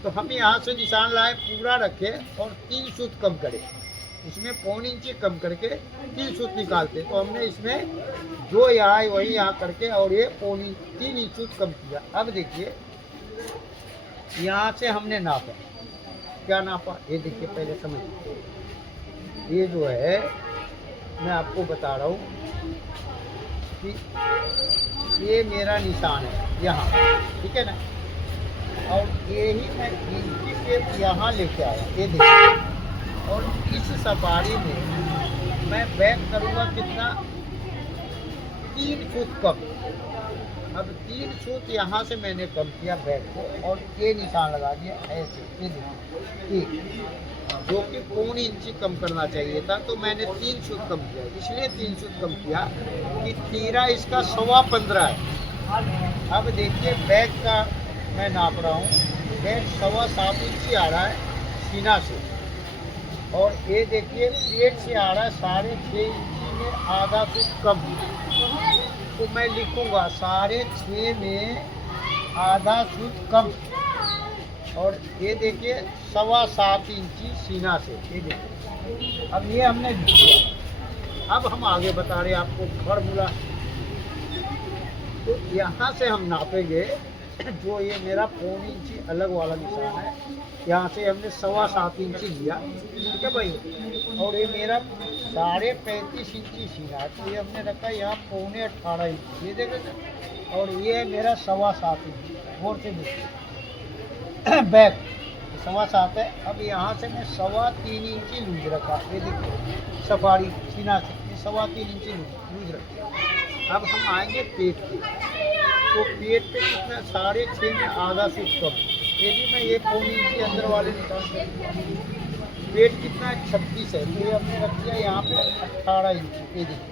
तो हम यहाँ से निशान लाए पूरा रखें और 3 सूट कम करें। इसमें पौन इंची कम करके 3 सूत निकालते, तो हमने इसमें जो यहाँ है वही यहाँ करके और ये 3 इंच सूत कम किया। अब देखिए यहाँ से हमने नापा, क्या नापा ये देखिए, पहले समझिए। ये जो है मैं आपको बता रहा हूँ कि ये मेरा निशान है यहाँ, ठीक है ना, और यही मैं इंची टेप यहाँ लेके आया, ये देखिए। और इस सफारी में मैं बैक करूँगा कितना, 3 फुट कम। अब 3 फुट यहाँ से मैंने कम किया बैक को, और ये निशान लगा दिया ऐसे, ये देखिए, जो कि पौन इंची कम करना चाहिए था, तो मैंने 3 फुट कम किया। इसलिए 3 फुट कम किया कि तीरा इसका 15.25 है। अब देखिए बैक का मैं नाप रहा हूँ, बैक 7.25 इंची आ रहा है सीना से, और ये देखिए पेट से आ रहा है 6.5 इंची में आधा फुट कम। तो मैं लिखूँगा 6.5 में आधा फुट कम, और ये देखिए 7.25 इंची सीना से, ये देखिए। अब ये हमने लिख दिया। अब हम आगे बता रहे हैं आपको फॉर्मूला। तो यहाँ से हम नापेंगे, जो ये मेरा पौन इंची अलग वाला निशान है, यहाँ से हमने 7.25 इंची लिया, ठीक है भाई, और ये मेरा 35.5 इंची सीना है, तो ये हमने रखा यहाँ 18.25 इंची, ये देखें, और ये है मेरा 7.25 इंची, और से देखिए बैक 7.25 है। अब यहाँ से मैं 3.25 इंची लूज रखा, ये देखिए सफारी सीना से 3.25 इंची लूज रखा। अब हम आएंगे पेट पे, तो पेट पे कितना 6.5 में आधा फुट कम, ये भी मैं ये पौन इंची अंदर वाले निशान कर। पेट कितना है 36 है, तो ये हमने रख दिया यहाँ पे 18 इंची, ये देखिए,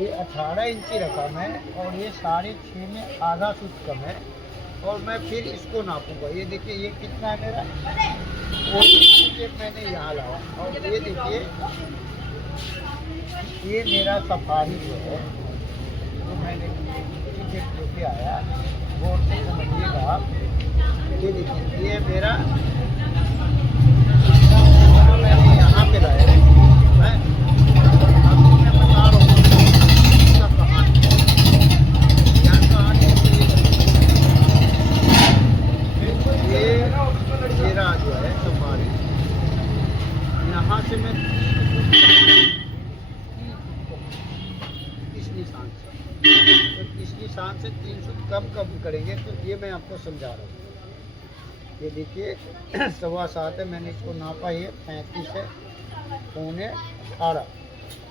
ये 18 इंची रखा मैं, और ये 6.5 में आधा फुट कम है। और मैं फिर इसको नापूंगा, ये देखिए ये कितना है मेरा, और इंची मैंने यहाँ लाया, और ये देखिए ये मेरा सफारी जो है, जो मैंने लेके आया, वो समझिएगा आप। ये देखिए ये मेरा मैंने यहाँ पे लाया है, मैं बता रहा हूँ इसका कहानी, क्या कहानी है। ये मेरा जो है सफारी, यहाँ से मैं इस निशान से, तो इस निशान से 3 फुट कम करेंगे, तो ये मैं आपको समझा रहा हूँ। ये देखिए 7.25 है, मैंने इसको नापा, ये 35 है, 18.25,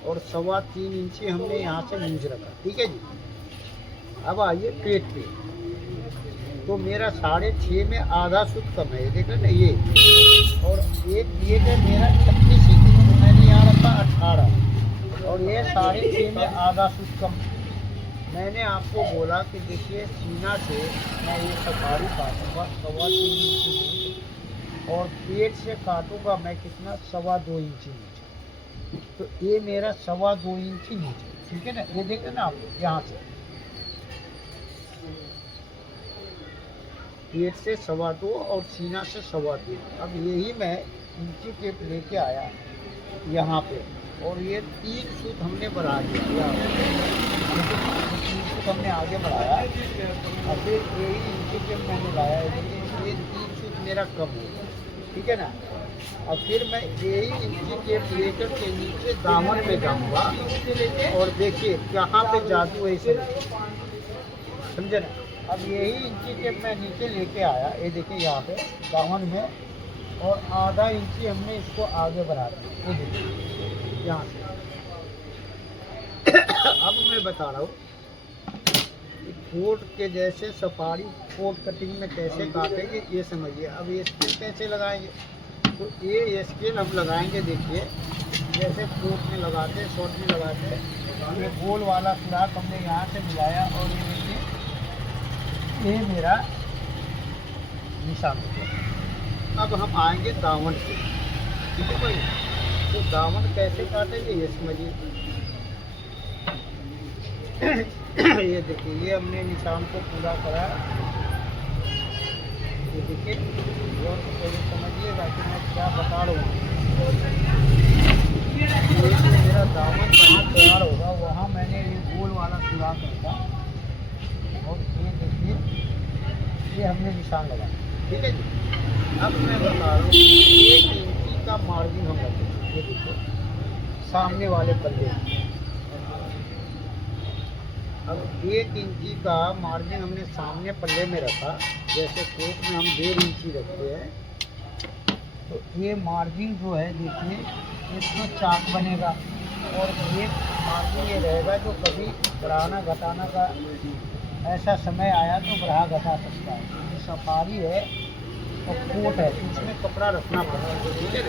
और 3.25 इंची हमने यहाँ से लूज रखा, ठीक है जी। अब आइए पेट पे, तो मेरा 6.5 में आधा फुट कम है, ये देखो ना ये, और ये पेट है मेरा 36 इंची, तो मैंने यहाँ रखा 18, और ये 6.5 में आधा फुट कम। मैंने आपको बोला कि देखिए सीना से मैं ये सफारी काटूँगा 3.25 इंची, और पेट से काटूँगा मैं कितना 2.25 इंची नीचे, तो ये मेरा 2.25 इंची नीचे, ठीक है ना, ये देखें ना आप यहाँ से पेट से 2.25 और सीना से 2.25। अब यही मैं इंची टेप लेके आया यहाँ पे, और ये 3 फुट हमने बढ़ा दिया, 3 फुट हमने आगे बढ़ाया, और फिर यही इंची टेप मैंने लाया है, ये 3 फुट मेरा कम हो गया, ठीक है ना। और फिर मैं यही इंची टेप लेकर के नीचे दामन में जाऊँगा, और देखिए यहाँ पे जादू है, समझे ना। अब यही इंची टेप मैं नीचे लेके आया, ये देखिए यहाँ पे दामन में, और आधा इंची हमने इसको आगे बढ़ा दिया, ये देखिए यहाँ से। अब मैं बता रहा हूँ कि कोट के जैसे सफारी कोट कटिंग में कैसे काटेंगे, ये समझिए। अब ये स्केल कैसे लगाएंगे, तो ये स्केल हम लगाएंगे, देखिए जैसे कोट में लगाते हैं, शॉर्ट में लगाते हैं। ये गोल वाला सुराख हमने यहाँ से मिलाया, और ये देखिए ये मेरा निशान हो गया। अब हम आएंगे दामन से, ठीक है भाई। तो दामन कैसे काटेंगे ये समझिए। ये देखिए ये हमने निशान को पूरा करा, ये देखिए, और पहले समझिएगा कि मैं क्या बता रहा हूँ। मेरा दामन जहाँ तैयार होगा वहाँ मैंने ये गोल वाला सुराख रखा और ये देखिए ये हमने निशान लगा, ठीक है जी। अब मैं बता रहा हूँ 1 इंची का मार्जिन हम रखेंगे, ये देखो सामने वाले पल्ले। अब 1 इंची का मार्जिन हमने सामने पल्ले में रखा, जैसे कोट में हम 1.5 इंची रखते हैं, तो ये मार्जिन जो है देखिए इसमें चाक बनेगा और ये मार्जिन ये रहेगा जो कभी बढ़ाना घटाना का ऐसा समय आया तो बढ़ा घटा सकता है। ये सफारी है और कोट है, इसमें कपड़ा रखना पड़ेगा, ठीक है।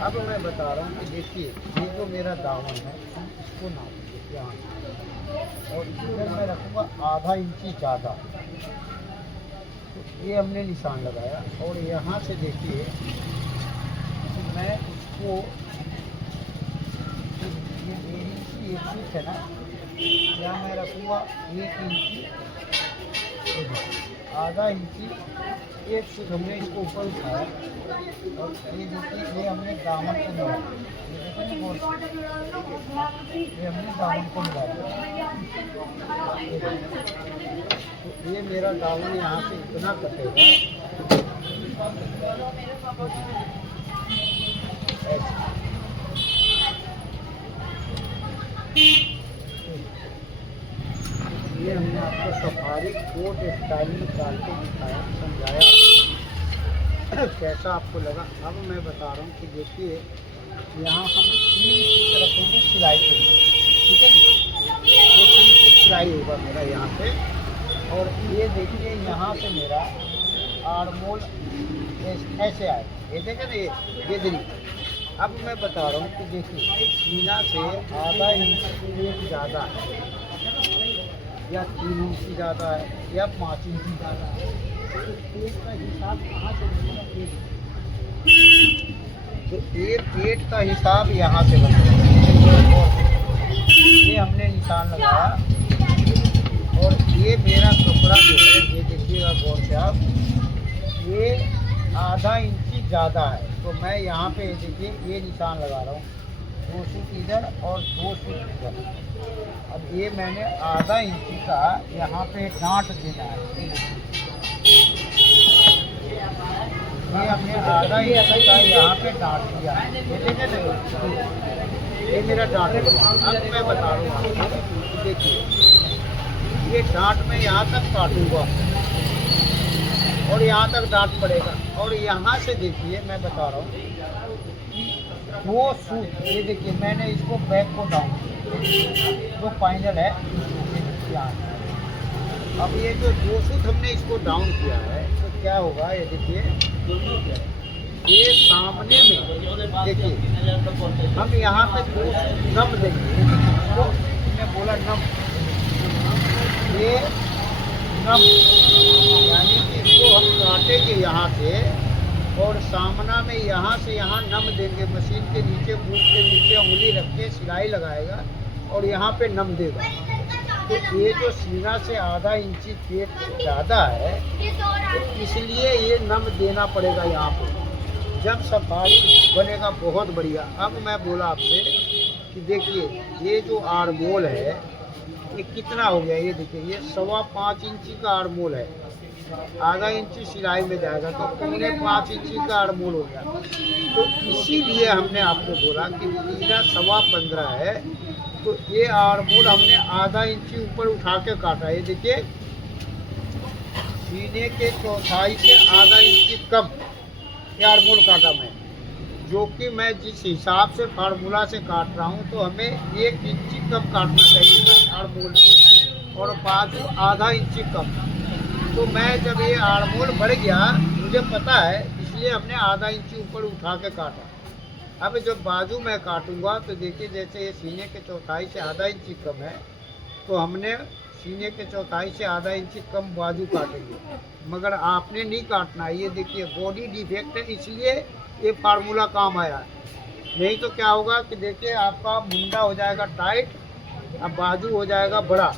अब मैं बता रहा हूँ कि देखिए ये जो मेरा दामन है हम इसको नापेंगे यहाँ से और इधर मैं रखूँगा आधा इंची ज़्यादा, तो ये हमने निशान लगाया और यहाँ से देखिए तो मैं इसको ये 1.5 इंची 1 फीट है ना, यहाँ मैं रखूँगा 1 इंची, आधा इंची 1 फीट हमने इसको ऊपर उठाया और ये देखिए ये हमने दामन को मिलाया, ये हमने दामन को मिलाया, तो ये मेरा दामन यहाँ से इतना कटेगा ऐसे। ये हमने आपको सफारी कोट स्टाइल में डाल के दिखाया, समझाया कैसा आपको लगा। अब मैं बता रहा हूँ कि देखिए यहाँ हम 3 फीट रखेंगे सिलाई के लिए, ठीक है जी। ये 3 फीट सिलाई होगा मेरा यहाँ पे और ये देखिए यहाँ से मेरा आर्मोल ऐसे आए, ये देखें ना ये दरी। अब मैं बता रहा हूँ कि देखिए सीना से आधा इंच ज़्यादा है या 3 इंच ज़्यादा है या 5 इंच ज़्यादा है, तो पेट का हिसाब कहाँ से बनेगा? तो ये पेट का हिसाब यहाँ से बनेगा। ये हमने निशान लगाया और ये मेरा कपड़ा जो है ये देखिएगा गौर से आप, ये आधा इंची ज़्यादा है, तो मैं यहाँ पे देखिए ये निशान लगा रहा हूँ, 2 सूट इधर और 2 सूट इधर। अब ये मैंने आधा इंची का यहाँ पे डांट देना है, ये हमने आधा इंची का यहाँ पे डांट दिया, ये देखें ना ये मेरा डांट है। अब मैं बता रहा हूँ आपको, देखिए ये डांट मैं यहाँ तक काटूँगा और यहाँ तक डांट पड़ेगा और यहाँ से देखिए मैं बता रहा हूँ 2 सूट, ये देखिए मैंने इसको बैक को डाउन जो फाइनल है यहाँ। अब ये जो 2 सूट हमने इसको डाउन किया है तो क्या होगा, ये देखिए ये सामने में देखिए हम यहाँ पे 2 सूट नम देंगे, तो मैंने बोला नम, ये नम यानी कि इसको हम काटेंगे यहाँ से और सामना में यहाँ से यहाँ नम देंगे, मशीन के नीचे बूट के नीचे उंगली रख के सिलाई लगाएगा और यहाँ पे नम देगा। तो ये जो सीना से आधा इंची पेट ज़्यादा है तो इसलिए ये नम देना पड़ेगा यहाँ पे, जब सफारी बनेगा बहुत बढ़िया। अब मैं बोला आपसे कि देखिए ये जो आर्मोल है ये कितना हो गया, ये देखिए ये 5.25 इंची का आर्मोल है, आधा इंची सिलाई में जाएगा तो 5.25 इंची का आर्मोल हो गया। तो इसीलिए हमने आपको बोला कि सीना 15.25 है, तो ये आर्मोल हमने आधा इंची ऊपर उठा के काटा। ये देखिए सीने के चौथाई से आधा इंची कम ये आर्मोल काटा मैं, जो कि मैं जिस हिसाब से फार्मूला से काट रहा हूँ तो हमें 1 इंची कम काटना चाहिए था आर्मोल और बाजू आधा इंची कम। तो मैं जब ये आर्मोल बढ़ गया मुझे पता है, इसलिए हमने आधा इंची ऊपर उठा के काटा। अब जब बाजू मैं काटूंगा तो देखिए जैसे ये सीने के चौथाई से आधा इंची कम है तो हमने सीने के चौथाई से आधा इंची कम बाजू काटेंगे, मगर आपने नहीं काटना। ये देखिए बॉडी डिफेक्ट है इसलिए ये फार्मूला काम आया, नहीं तो क्या होगा कि देखिए आपका मुंडा हो जाएगा टाइट, अब बाजू हो जाएगा बड़ा।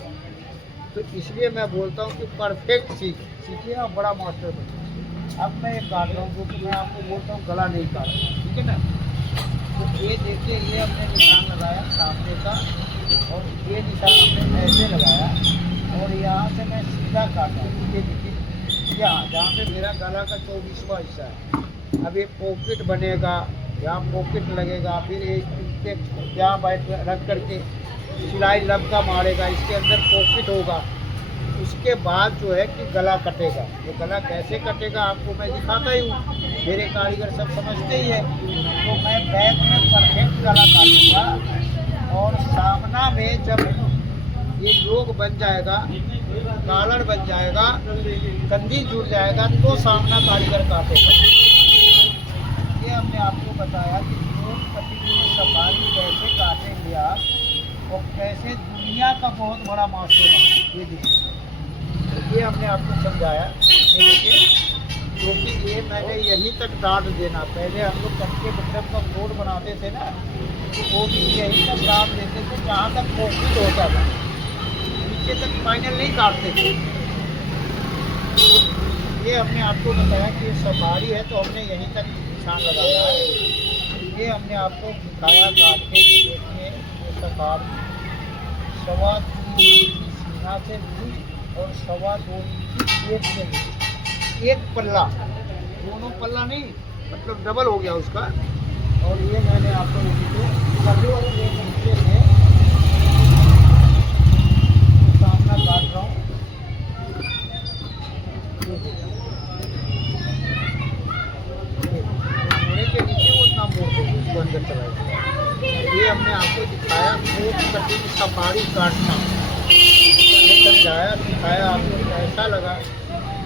तो इसलिए मैं बोलता हूँ कि परफेक्ट सीखिए आप, बड़ा मास्टर बनिए। अब मैं ये काट रहा हूँ, क्योंकि मैं आपको बोलता हूँ गला नहीं काट रहा, ठीक है ना। तो ये देखिए, ये हमने निशान लगाया सामने का, और ये निशान हमने ऐसे लगाया, और यहाँ से मैं सीधा काटा। ये देखिए, यहाँ जहाँ पे मेरा गला का 24वां हिस्सा है, अब ये पॉकेट बनेगा, यहाँ पॉकेट लगेगा, फिर ये इसके यहाँ बैठ रख करके सिलाई लबका मारेगा, इसके अंदर पॉकेट होगा। उसके बाद जो है कि गला कटेगा। तो गला कैसे कटेगा आपको मैं दिखाता ही हूँ, मेरे कारीगर सब समझते ही है। तो मैं बैक में परफेक्ट गला काटूँगा, और सामना में जब ये योग बन जाएगा, कॉलर बन जाएगा, कंधी जुड़ जाएगा, तो सामना कारीगर काटेगा। ये हमने आपको बताया कि कोट कटिंग में सफारी कैसे काटेंगे आप, और कैसे दुनिया का बहुत बड़ा मास्टर बनेंगे। ये देखिए, ये हमने आपको समझाया। ये देखिए, क्योंकि ये मैंने यहीं तक डांट देना, पहले हम लोग कटके बटन का कोड बनाते थे ना, तो वो भी यहीं तक डांट देते थे जहाँ तक पॉकेट होता था, नीचे तक फाइनल नहीं काटते थे। ये हमने आपको बताया कि ये सफारी है, तो हमने यहीं तक निशान लगाया है। ये हमने आपको दिखाया काट के। देखिए, ये सफारी 2.25 इंच सीना से ली, और 2.25 इंच एक से ली, एक पल्ला, दोनों पल्ला नहीं, मतलब डबल हो गया उसका। और ये मैंने आपको नीचे से सामना काट रहा हूँ। मोड़े के नीचे वो उतना मोड़ देंगे, उसको अंदर चलाएगा। ये हमने आपको दिखाया कोट कटिंग सफारी काटना, ये समझाया सिखाया। आपको कैसा लगा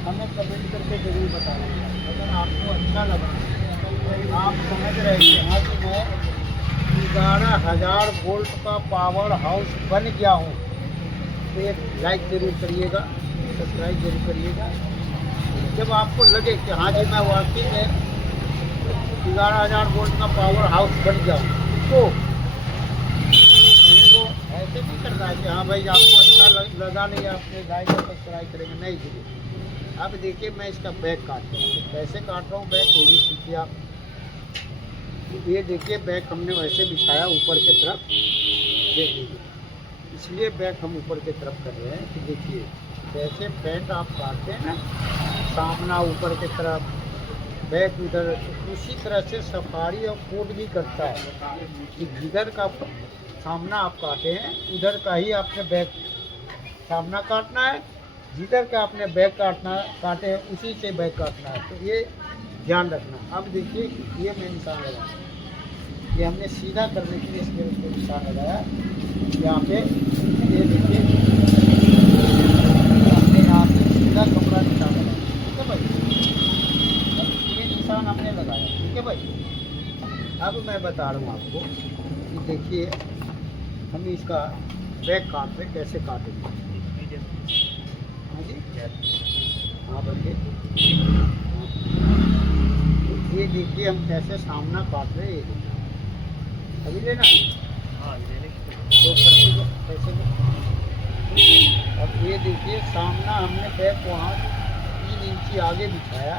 हमें कमेंट करके जरूर बताइएगा। अगर आपको अच्छा लगा, आप समझ रहे हैं हाँ कि मैं 11,000 वोल्ट का पावर हाउस बन गया हूँ, तो एक लाइक ज़रूर करिएगा, सब्सक्राइब जरूर करिएगा। जब आपको लगे कि हाँ जी मैं वाकई में 11,000 वोल्ट का पावर हाउस बन गया हूँ, तो नहीं तो ऐसे नहीं करना है कि हाँ भाई आपको अच्छा लगा नहीं, आपने लाइक और सब्सक्राइब करेंगे, नहीं जी। अब देखिए, मैं इसका बैक काट रहा हूँ, तो कैसे काट रहा हूँ बैक, ये भी सीखिए आप। ये देखिए, बैक हमने वैसे बिछाया ऊपर की तरफ, देख लीजिए, इसलिए बैक हम ऊपर की तरफ कर रहे हैं कि देखिए कैसे पैंट आप काटते हैं ना, सामना ऊपर की तरफ, बैक उधर, उसी तरह से सफारी और कोट भी करता है कि जिधर का सामना आप काटे हैं उधर का ही आपने बैक सामना काटना है, जिधर का आपने बैक काटे हैं उसी से बैक काटना है। तो ये ध्यान रखना। अब देखिए, ये मैं निशान लगाया, ये हमने सीधा करने के लिए इसके उसको निशान लगाया यहाँ पे। ये देखिए, हमने यहाँ से सीधा कपड़ा निशान लगाया, ठीक है भाई। अब ये निशान हमने लगाया, ठीक है भाई। अब मैं बता रहा हूँ आपको कि देखिए, हम इसका बैक काट रहे, कैसे काटेंगे। हाँ जी, हाँ बल्कि ये देखिए, हम कैसे सामना काट रहे हैं। ये देखिए, अभी लेना तो कैसे। अब ये देखिए, सामना हमने बैक वहाँ 3 इंची आगे बिछाया,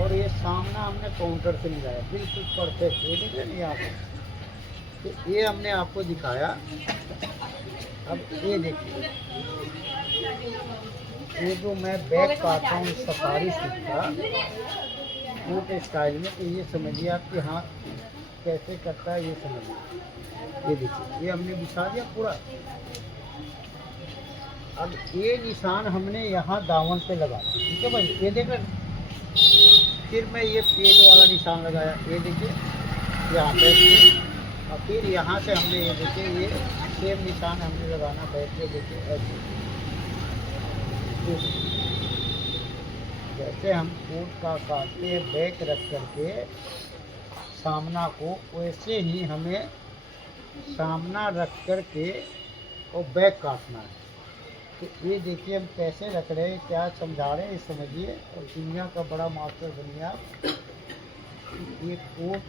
और ये सामना हमने काउंटर से मिलाया, बिल्कुल परफेक्ट। ये देखिए ना यहाँ पे, तो ये हमने आपको दिखाया। अब ये देखिए, ये जो मैं बैक काटता हूँ सफारी सूट का कोट स्टाइल में, तो ये समझिए आप कि हाँ कैसे करता है, ये समझिए। ये देखिए, ये हमने बिछा दिया पूरा। अब ये निशान हमने यहाँ दामन पे लगा, ठीक है भाई। ये देखिए, फिर मैं ये पेट वाला निशान लगाया, ये देखिए यहाँ पे, और फिर यहाँ से हमने ये देखिए, ये सेम निशान हमने लगाना बैठ के। देखिए ऐसे, जैसे हम कोट का काटते हैं बैक रख करके सामना को, वैसे ही हमें सामना रख करके और बैक काटना है। तो ये देखिए, हम कैसे रख रहे हैं, क्या समझा रहे हैं, ये समझिए। और दुनिया का बड़ा मास्टर बनिए आप। ये कोट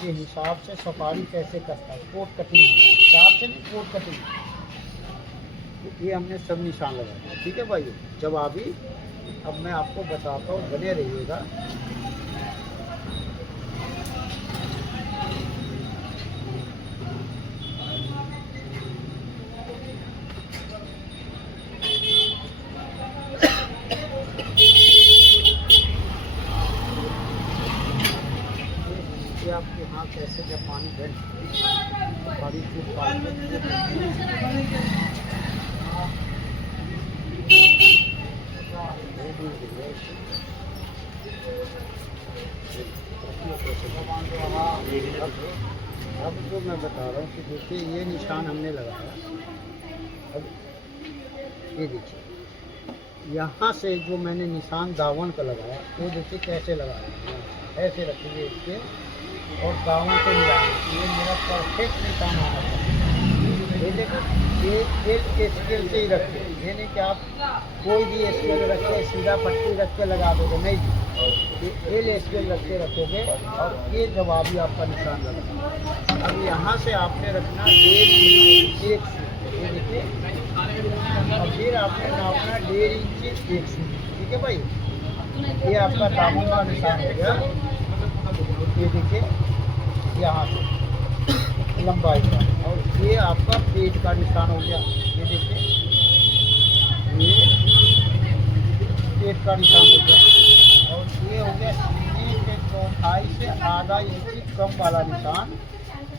के हिसाब से सफारी कैसे करता है, कोट कटिंग हिसाब से नहीं, कोट कटिंग। तो ये हमने सब निशान लगाया, ठीक है भाई। जब अभी अब मैं आपको बताता हूँ, बने रहिएगा। ये आपके यहाँ कैसे जब पानी बह सारी चीज अब जो मैं बता रहा हूँ कि देखिए ये निशान हमने लगाया। अब ये देखिए यहाँ से जो मैंने निशान दावन का लगाया वो देखिए कैसे लगाया। ऐसे रखेंगे इसके और दावन से मिलाएंगे। ये मेरा परफेक्ट निशान आना चाहिए। ये देखो ये स्केल से ही रखें, ये नहीं कि आप कोई भी स्केल रख के सीधा पट्टी रख के लगा दोगे, नहीं। ये एल स्केल रख के रखोगे और ये जवाबी आपका निशान लगेगा। अब यहाँ से आपने रखना 1.5 इंच 1 सूट, ये देखिए। और फिर आपने नापना 1.5 इंच 1 सूट, ठीक है भाई। ये आपका दामन का निशान हो गया। ये देखिए यहाँ से लंबाई का, और ये आपका पेट का निशान हो गया। ये देखिए ये पेट का निशान हो गया। और ये हो गया सीने के चौथाई से आधा इंच कम वाला निशान।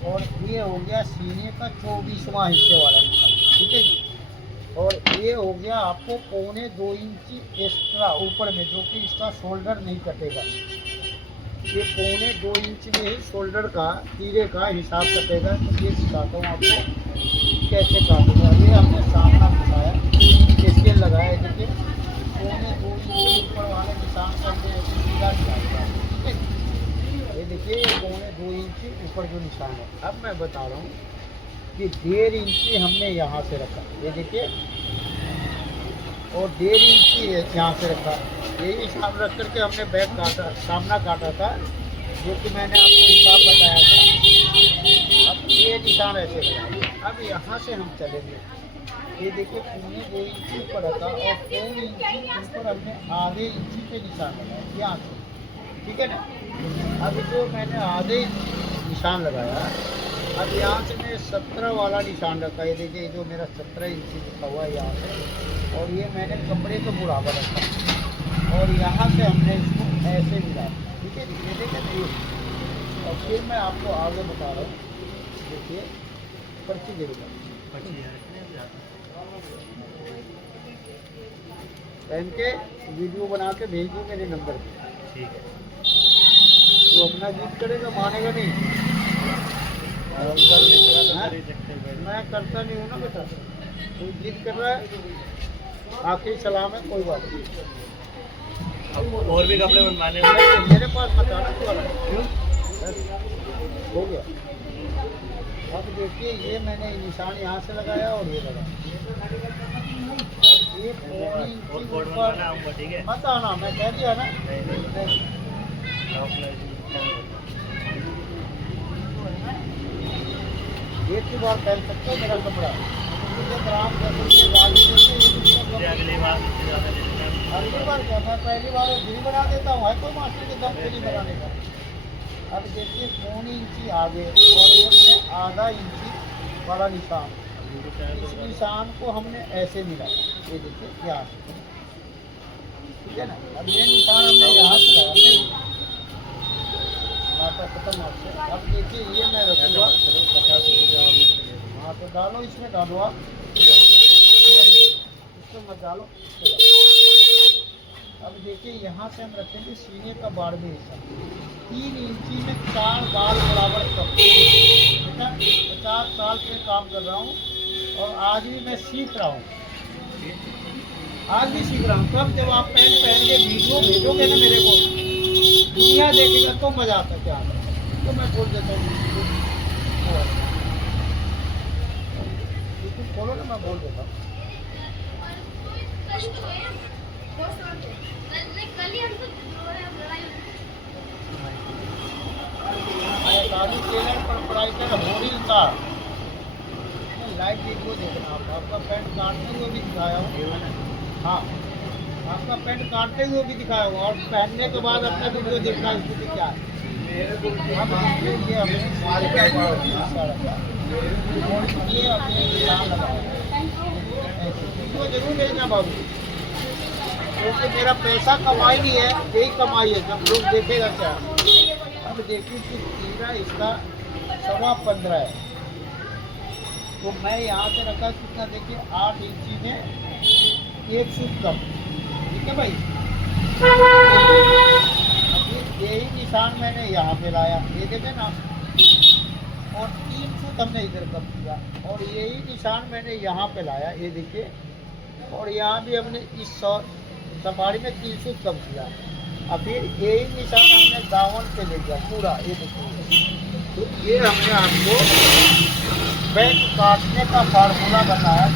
और ये हो गया सीने का 24वां हिस्से वाला निशान, ठीक है जी। और ये हो गया आपको 1.25 इंच एक्स्ट्रा ऊपर में, जो कि इसका शोल्डर नहीं कटेगा। ये 1.25 इंच में ही शोल्डर का तीरे का हिसाब कटेगा। तो ये सिखाता हूँ आपको कैसे काटेगा। ये हमने सामना बताया, इसके लगाया। देखिए 1.25 इंच ऊपर वाले निशान पर सीधा निकालता है, ठीक है। ये देखिए 1.25 इंच ऊपर जो निशान है। अब मैं बता रहा हूँ कि 1.5 इंच हमने यहाँ से रखा, ये देखिए। और 1.5 इंच यहाँ से रखा। यही हिसाब रख करके हमने बैक काटा, सामना काटा था, जो कि मैंने आपको हिसाब बताया था। अब ये निशान ऐसे लगाएंगे। अब यहाँ से हम चलेंगे। ये देखिए 1.25 इंच ऊपर रखा और 1.25 इंच ऊपर हमने आधे इंच पे निशान लगाया यहाँ से, ठीक है ना। अब जो मैंने आधे निशान लगाया, अब यहाँ से मैं 17 वाला निशान रखा। ये देखिए जो मेरा 17 इंच लिखा हुआ है यहाँ से। और ये मैंने कपड़े को बराबर रखा और यहाँ से हमने इसको ऐसे मिलाया, ठीक है। ये देखिए और फिर मैं आपको आगे बता रहा हूँ। देखिए पर्ची दे दूँगा, पहन के वीडियो बना के भेज दूँ मेरे नंबर पर, ठीक है। वो अपना जिद करेगा, मानेगा नहीं। मैं करता नहीं हूँ ना बेटा, कोई जिद कर रहा है आखिरी सलाम है, कोई बात नहीं। और भी कपड़े बनवाने मेरे पास बताना क्यों हो गया। अब देखिए ये मैंने निशान यहाँ से लगाया और ये लगाया। ये मत आना, मैं कह दिया ना। एक ही बार पहन सकते हो मेरा कपड़ा। ग्राम अगली बार क्या, मैं पहली बार भी बना देता हूँ, है कोई मास्टर के दम पे नहीं बनाने का। अब देखिए 1.25 इंची आगे और ये आधा इंची बड़ा निशान। इस निशान को हमने ऐसे मिलाया, ये देखिए यहाँ से, ठीक है ना। अब ये निशान हमने यहाँ से लगाया, नहीं नाटक खत्म आपसे। अब देखिए ये मैं रखूँगा 50 रुपये। हाँ तो डालो, इसमें डालो आप, इसमें मत डालो। अब देखिए यहाँ से हम रखेंगे सीने का 12वां हिस्सा। 3 इंची में 4 बाल बराबर कप। बेटा 50 साल से काम कर रहा हूँ और आज भी मैं सीख रहा हूँ, आज भी सीख रहा हूँ। तब जब आप पैंट पहन के वीडियो भेजोगे ना मेरे को, दुनिया देखेगा तो मजा आता है। क्या तो मैं बोल देता हूँ, बोलो ना, मैं बोल देता हूँ। पर पढ़ाई कर हो रही था, लाइव वीडियो देखना। आपका पैंट काटने को भी दिखाया हूँ। हाँ आपका पैंट काटते हुए भी दिखाया हुआ और पहनने के बाद अपना वीडियो देखना स्थिति क्या है। अब देखिए ये हमने सारे का हिस्सा रखा और ये अपने निशान लगाया। वीडियो जरूर भेजना बाबू, क्योंकि मेरा पैसा कमाई नहीं है, यही कमाई है, जब लोग देखेगा क्या। अब देखिए कि तीरा इसका 15.25 है, तो मैं यहाँ से रखा कितना, देखिए 8 इंची में 1 फुट कम, ठीक है भाई। अभी यही निशान मैंने यहाँ पे लाया, ये देखे ना, और 3 फुट हमने इधर कम किया, और यही निशान मैंने यहाँ पे लाया, ये देखिए, और यहाँ भी हमने इस सफारी में 3 फुट कम किया। अब फिर यही निशान हमने दावन पे ले गया पूरा, ये देखिए। तो ये हमने आपको बैक काटने का फार्मूला बताया।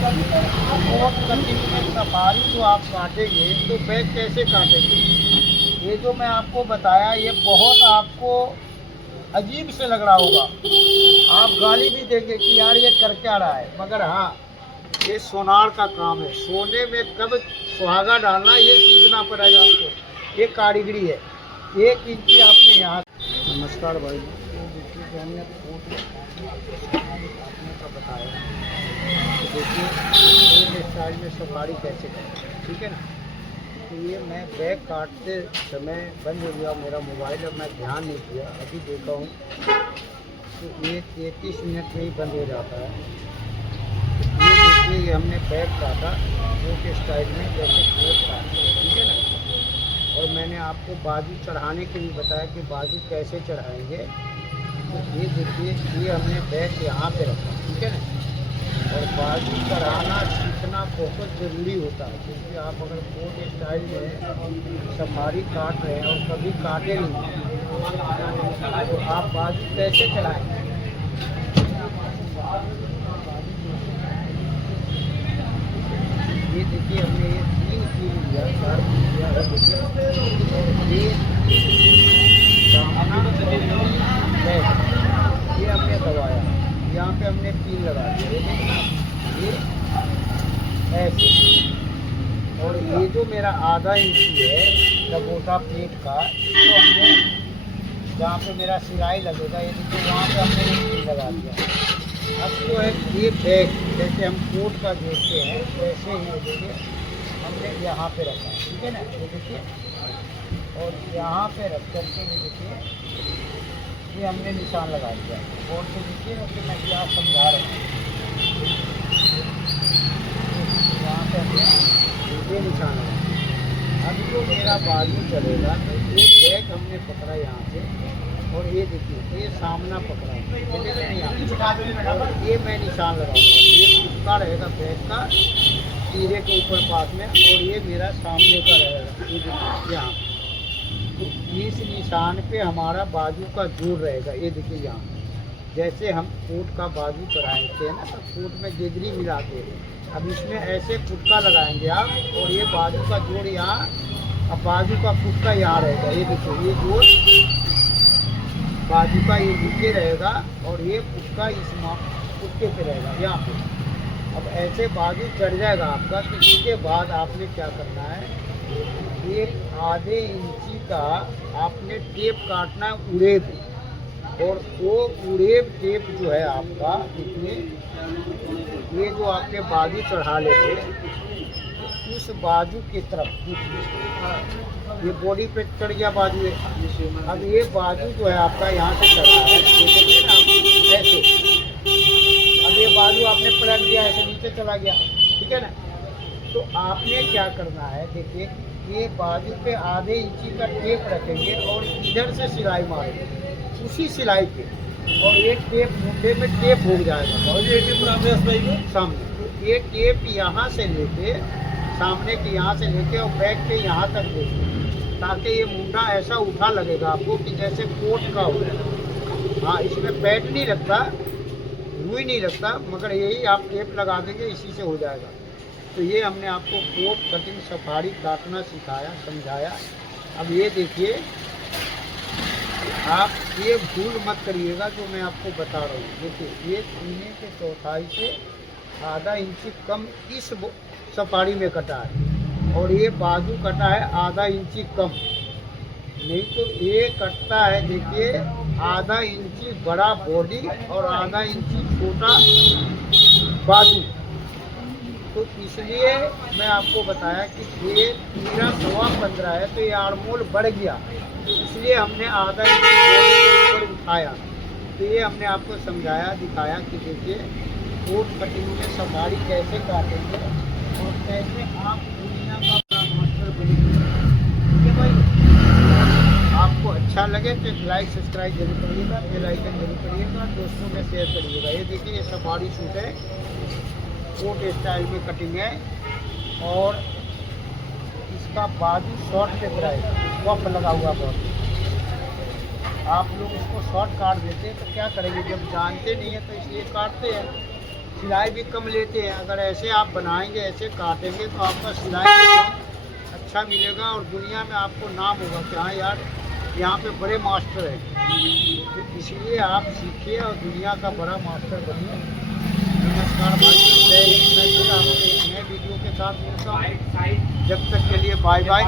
और कटिंग में सफारी जो आप काटेंगे तो बैक कैसे काटेंगे, ये जो मैं आपको बताया ये बहुत आपको अजीब से लग रहा होगा, आप गाली भी देंगे कि यार ये कर क्या रहा है, मगर हाँ ये सोनार का काम है। सोने में कब सुहागा डालना ये सीखना पड़ेगा आपको, ये कारीगरी है। 1 इंची आपने यहाँ। नमस्कार भाई, तो देखिए कि हमने काटने का बताया, तो देखिए स्टाइल में सफारी कैसे करें, ठीक है ना। तो ये मैं बैग काटते समय बंद हो गया मेरा मोबाइल, अब मैं ध्यान नहीं दिया, अभी देखा हूँ तो ये 33 मिनट में ही बंद हो जाता है। ये देखिए ये हमने बैग काटा कोट स्टाइल में, जैसे कोट काटते हैं, ठीक है ना। और मैंने आपको बाजू चढ़ाने के लिए बताया कि बाजू कैसे चढ़ाएंगे। तो ये देखिए ये हमने बैग यहाँ पे रखा, ठीक है ना। और बाजू चढ़ाना सीखना बहुत ज़रूरी होता है, क्योंकि आप अगर कोट स्टाइल में सफारी काट रहे हैं और कभी काटे नहीं तो आप बाजू कैसे चढ़ाएंगे। ये देखिए हमने ये 3 कील लिया, 4 कील लिया है, ये हमने दबाया, यहाँ पे हमने कील लगा दिया, ये ऐसे। और ये जो मेरा आधा इंची है लगोटा प्लेट का, तो हमने जहाँ पे मेरा सिलाई लगेगा ये देखिए वहाँ पे हमने कील लगा दिया। अब जो है ये बैग जैसे हम कोट का देखते हैं वैसे ही देखिए हमने यहाँ पे रखा है, ठीक है ना, ये देखिए। और यहाँ पे रख करके ये देखिए ये हमने निशान लगा दिया। और तो देखिए कि मैं क्या समझा रहा हूँ, यहाँ पे हमने ये निशान लगा। अब जो मेरा बाजू चलेगा तो ये बैग हमने पकड़ा यहाँ से, और ये देखिए ये सामना पकड़ा है, ये मैं निशान लगाऊंगा, ये उसका रहेगा बैग का तीरे के ऊपर पास में, और ये मेरा सामने का रहेगा, ये देखिए यहाँ। तो इस निशान पे हमारा बाजू का जोड़ रहेगा, ये देखिए यहाँ। जैसे हम कोट का बाजू चढ़ाते हैं ना, तो कोट में गेजरी मिलाते हैं, अब इसमें ऐसे फुटका लगाएंगे आप, और ये बाजू का जोड़ यहाँ, अब बाजू का फुटका यहाँ रहेगा, ये देखिए ये जोड़ बाजू का ये नीचे रहेगा, और ये फुटका इस फुटके पे रहेगा यहाँ पे। अब ऐसे बाजू चढ़ जाएगा आपका, तो इसके बाद आपने क्या करना है, एक आधे इंची का आपने टेप काटना है, उड़ेब। और वो उड़ेब टेप जो है आपका, इसमें ये जो आपके बाजू चढ़ा लेते उस बाजू की तरफ, ये बॉडी पे चढ़ गया बाजू है। अब ये बाजू जो है आपका यहाँ से चढ़ा है, देखिए ना ऐसे। अब ये बाजू आपने पलट दिया, ऐसे नीचे चला गया, ठीक है ना। तो आपने क्या करना है, देखिए ये बाजू पे आधे इंची का टेप रखेंगे और इधर से सिलाई मारेंगे उसी सिलाई पे, और ये टेप मुंडे में टेप हो जाएगा, और ये टेप सामने। तो ये टेप यहाँ से लेके सामने के यहाँ से लेके और बैक के यहाँ तक देंगे, ताकि ये मुंडा ऐसा उठा लगेगा आपको कि जैसे कोट का हो। हाँ, इसमें पैड नहीं लगता, रुई नहीं लगता, मगर यही आप टेप लगा देंगे, इसी से हो जाएगा। तो ये हमने आपको कोट कटिंग सफारी काटना सिखाया, समझाया। अब ये देखिए, आप ये भूल मत करिएगा जो मैं आपको बता रहा हूँ। देखिए ये सीने के 1/4 से आधा इंची कम इस सफारी में कटा है, और ये बाजू कटा है आधा इंची कम, नहीं तो ये कटता है देखिए आधा इंची बड़ा बॉडी और आधा इंची छोटा बाजू। तो इसलिए मैं आपको बताया कि ये पूरा 15.25 है तो ये आर्मोल बढ़ गया, इसलिए हमने आधा इंच बॉडी के ऊपर उठाया। तो ये हमने आपको समझाया दिखाया कि देखिए कोट कटिंग में सफारी कैसे काटेंगे और कैसे आप दुनिया का बड़ा मास्टर बनेंगे। ठीक है भाई, आपको अच्छा लगे तो लाइक सब्सक्राइब जरूर करिएगा, बेल आइकन जरूर करिएगा, दोस्तों में शेयर करिएगा। ये देखिए ये सफारी सूट है, कोट स्टाइल में कटिंग है और इसका बाजू शॉर्ट दिख रहा है, वफ लगा हुआ बहुत। आप लोग इसको शॉर्ट काट देते हैं तो क्या करेंगे, जब जानते नहीं है तो इसलिए काटते हैं, सिलाई भी कम लेते हैं। अगर ऐसे आप बनाएंगे ऐसे काटेंगे तो आपका सिलाई भी अच्छा मिलेगा और दुनिया में आपको नाम होगा कि हाँ यार यहाँ पे बड़े मास्टर हैं। तो इसलिए आप सीखिए और दुनिया का बड़ा मास्टर बनिए। नमस्कार भाई, जय हिंद। मैं फिर आपको एक नए वीडियो के साथ मिलता हूँ, जब तक के लिए बाय बाय।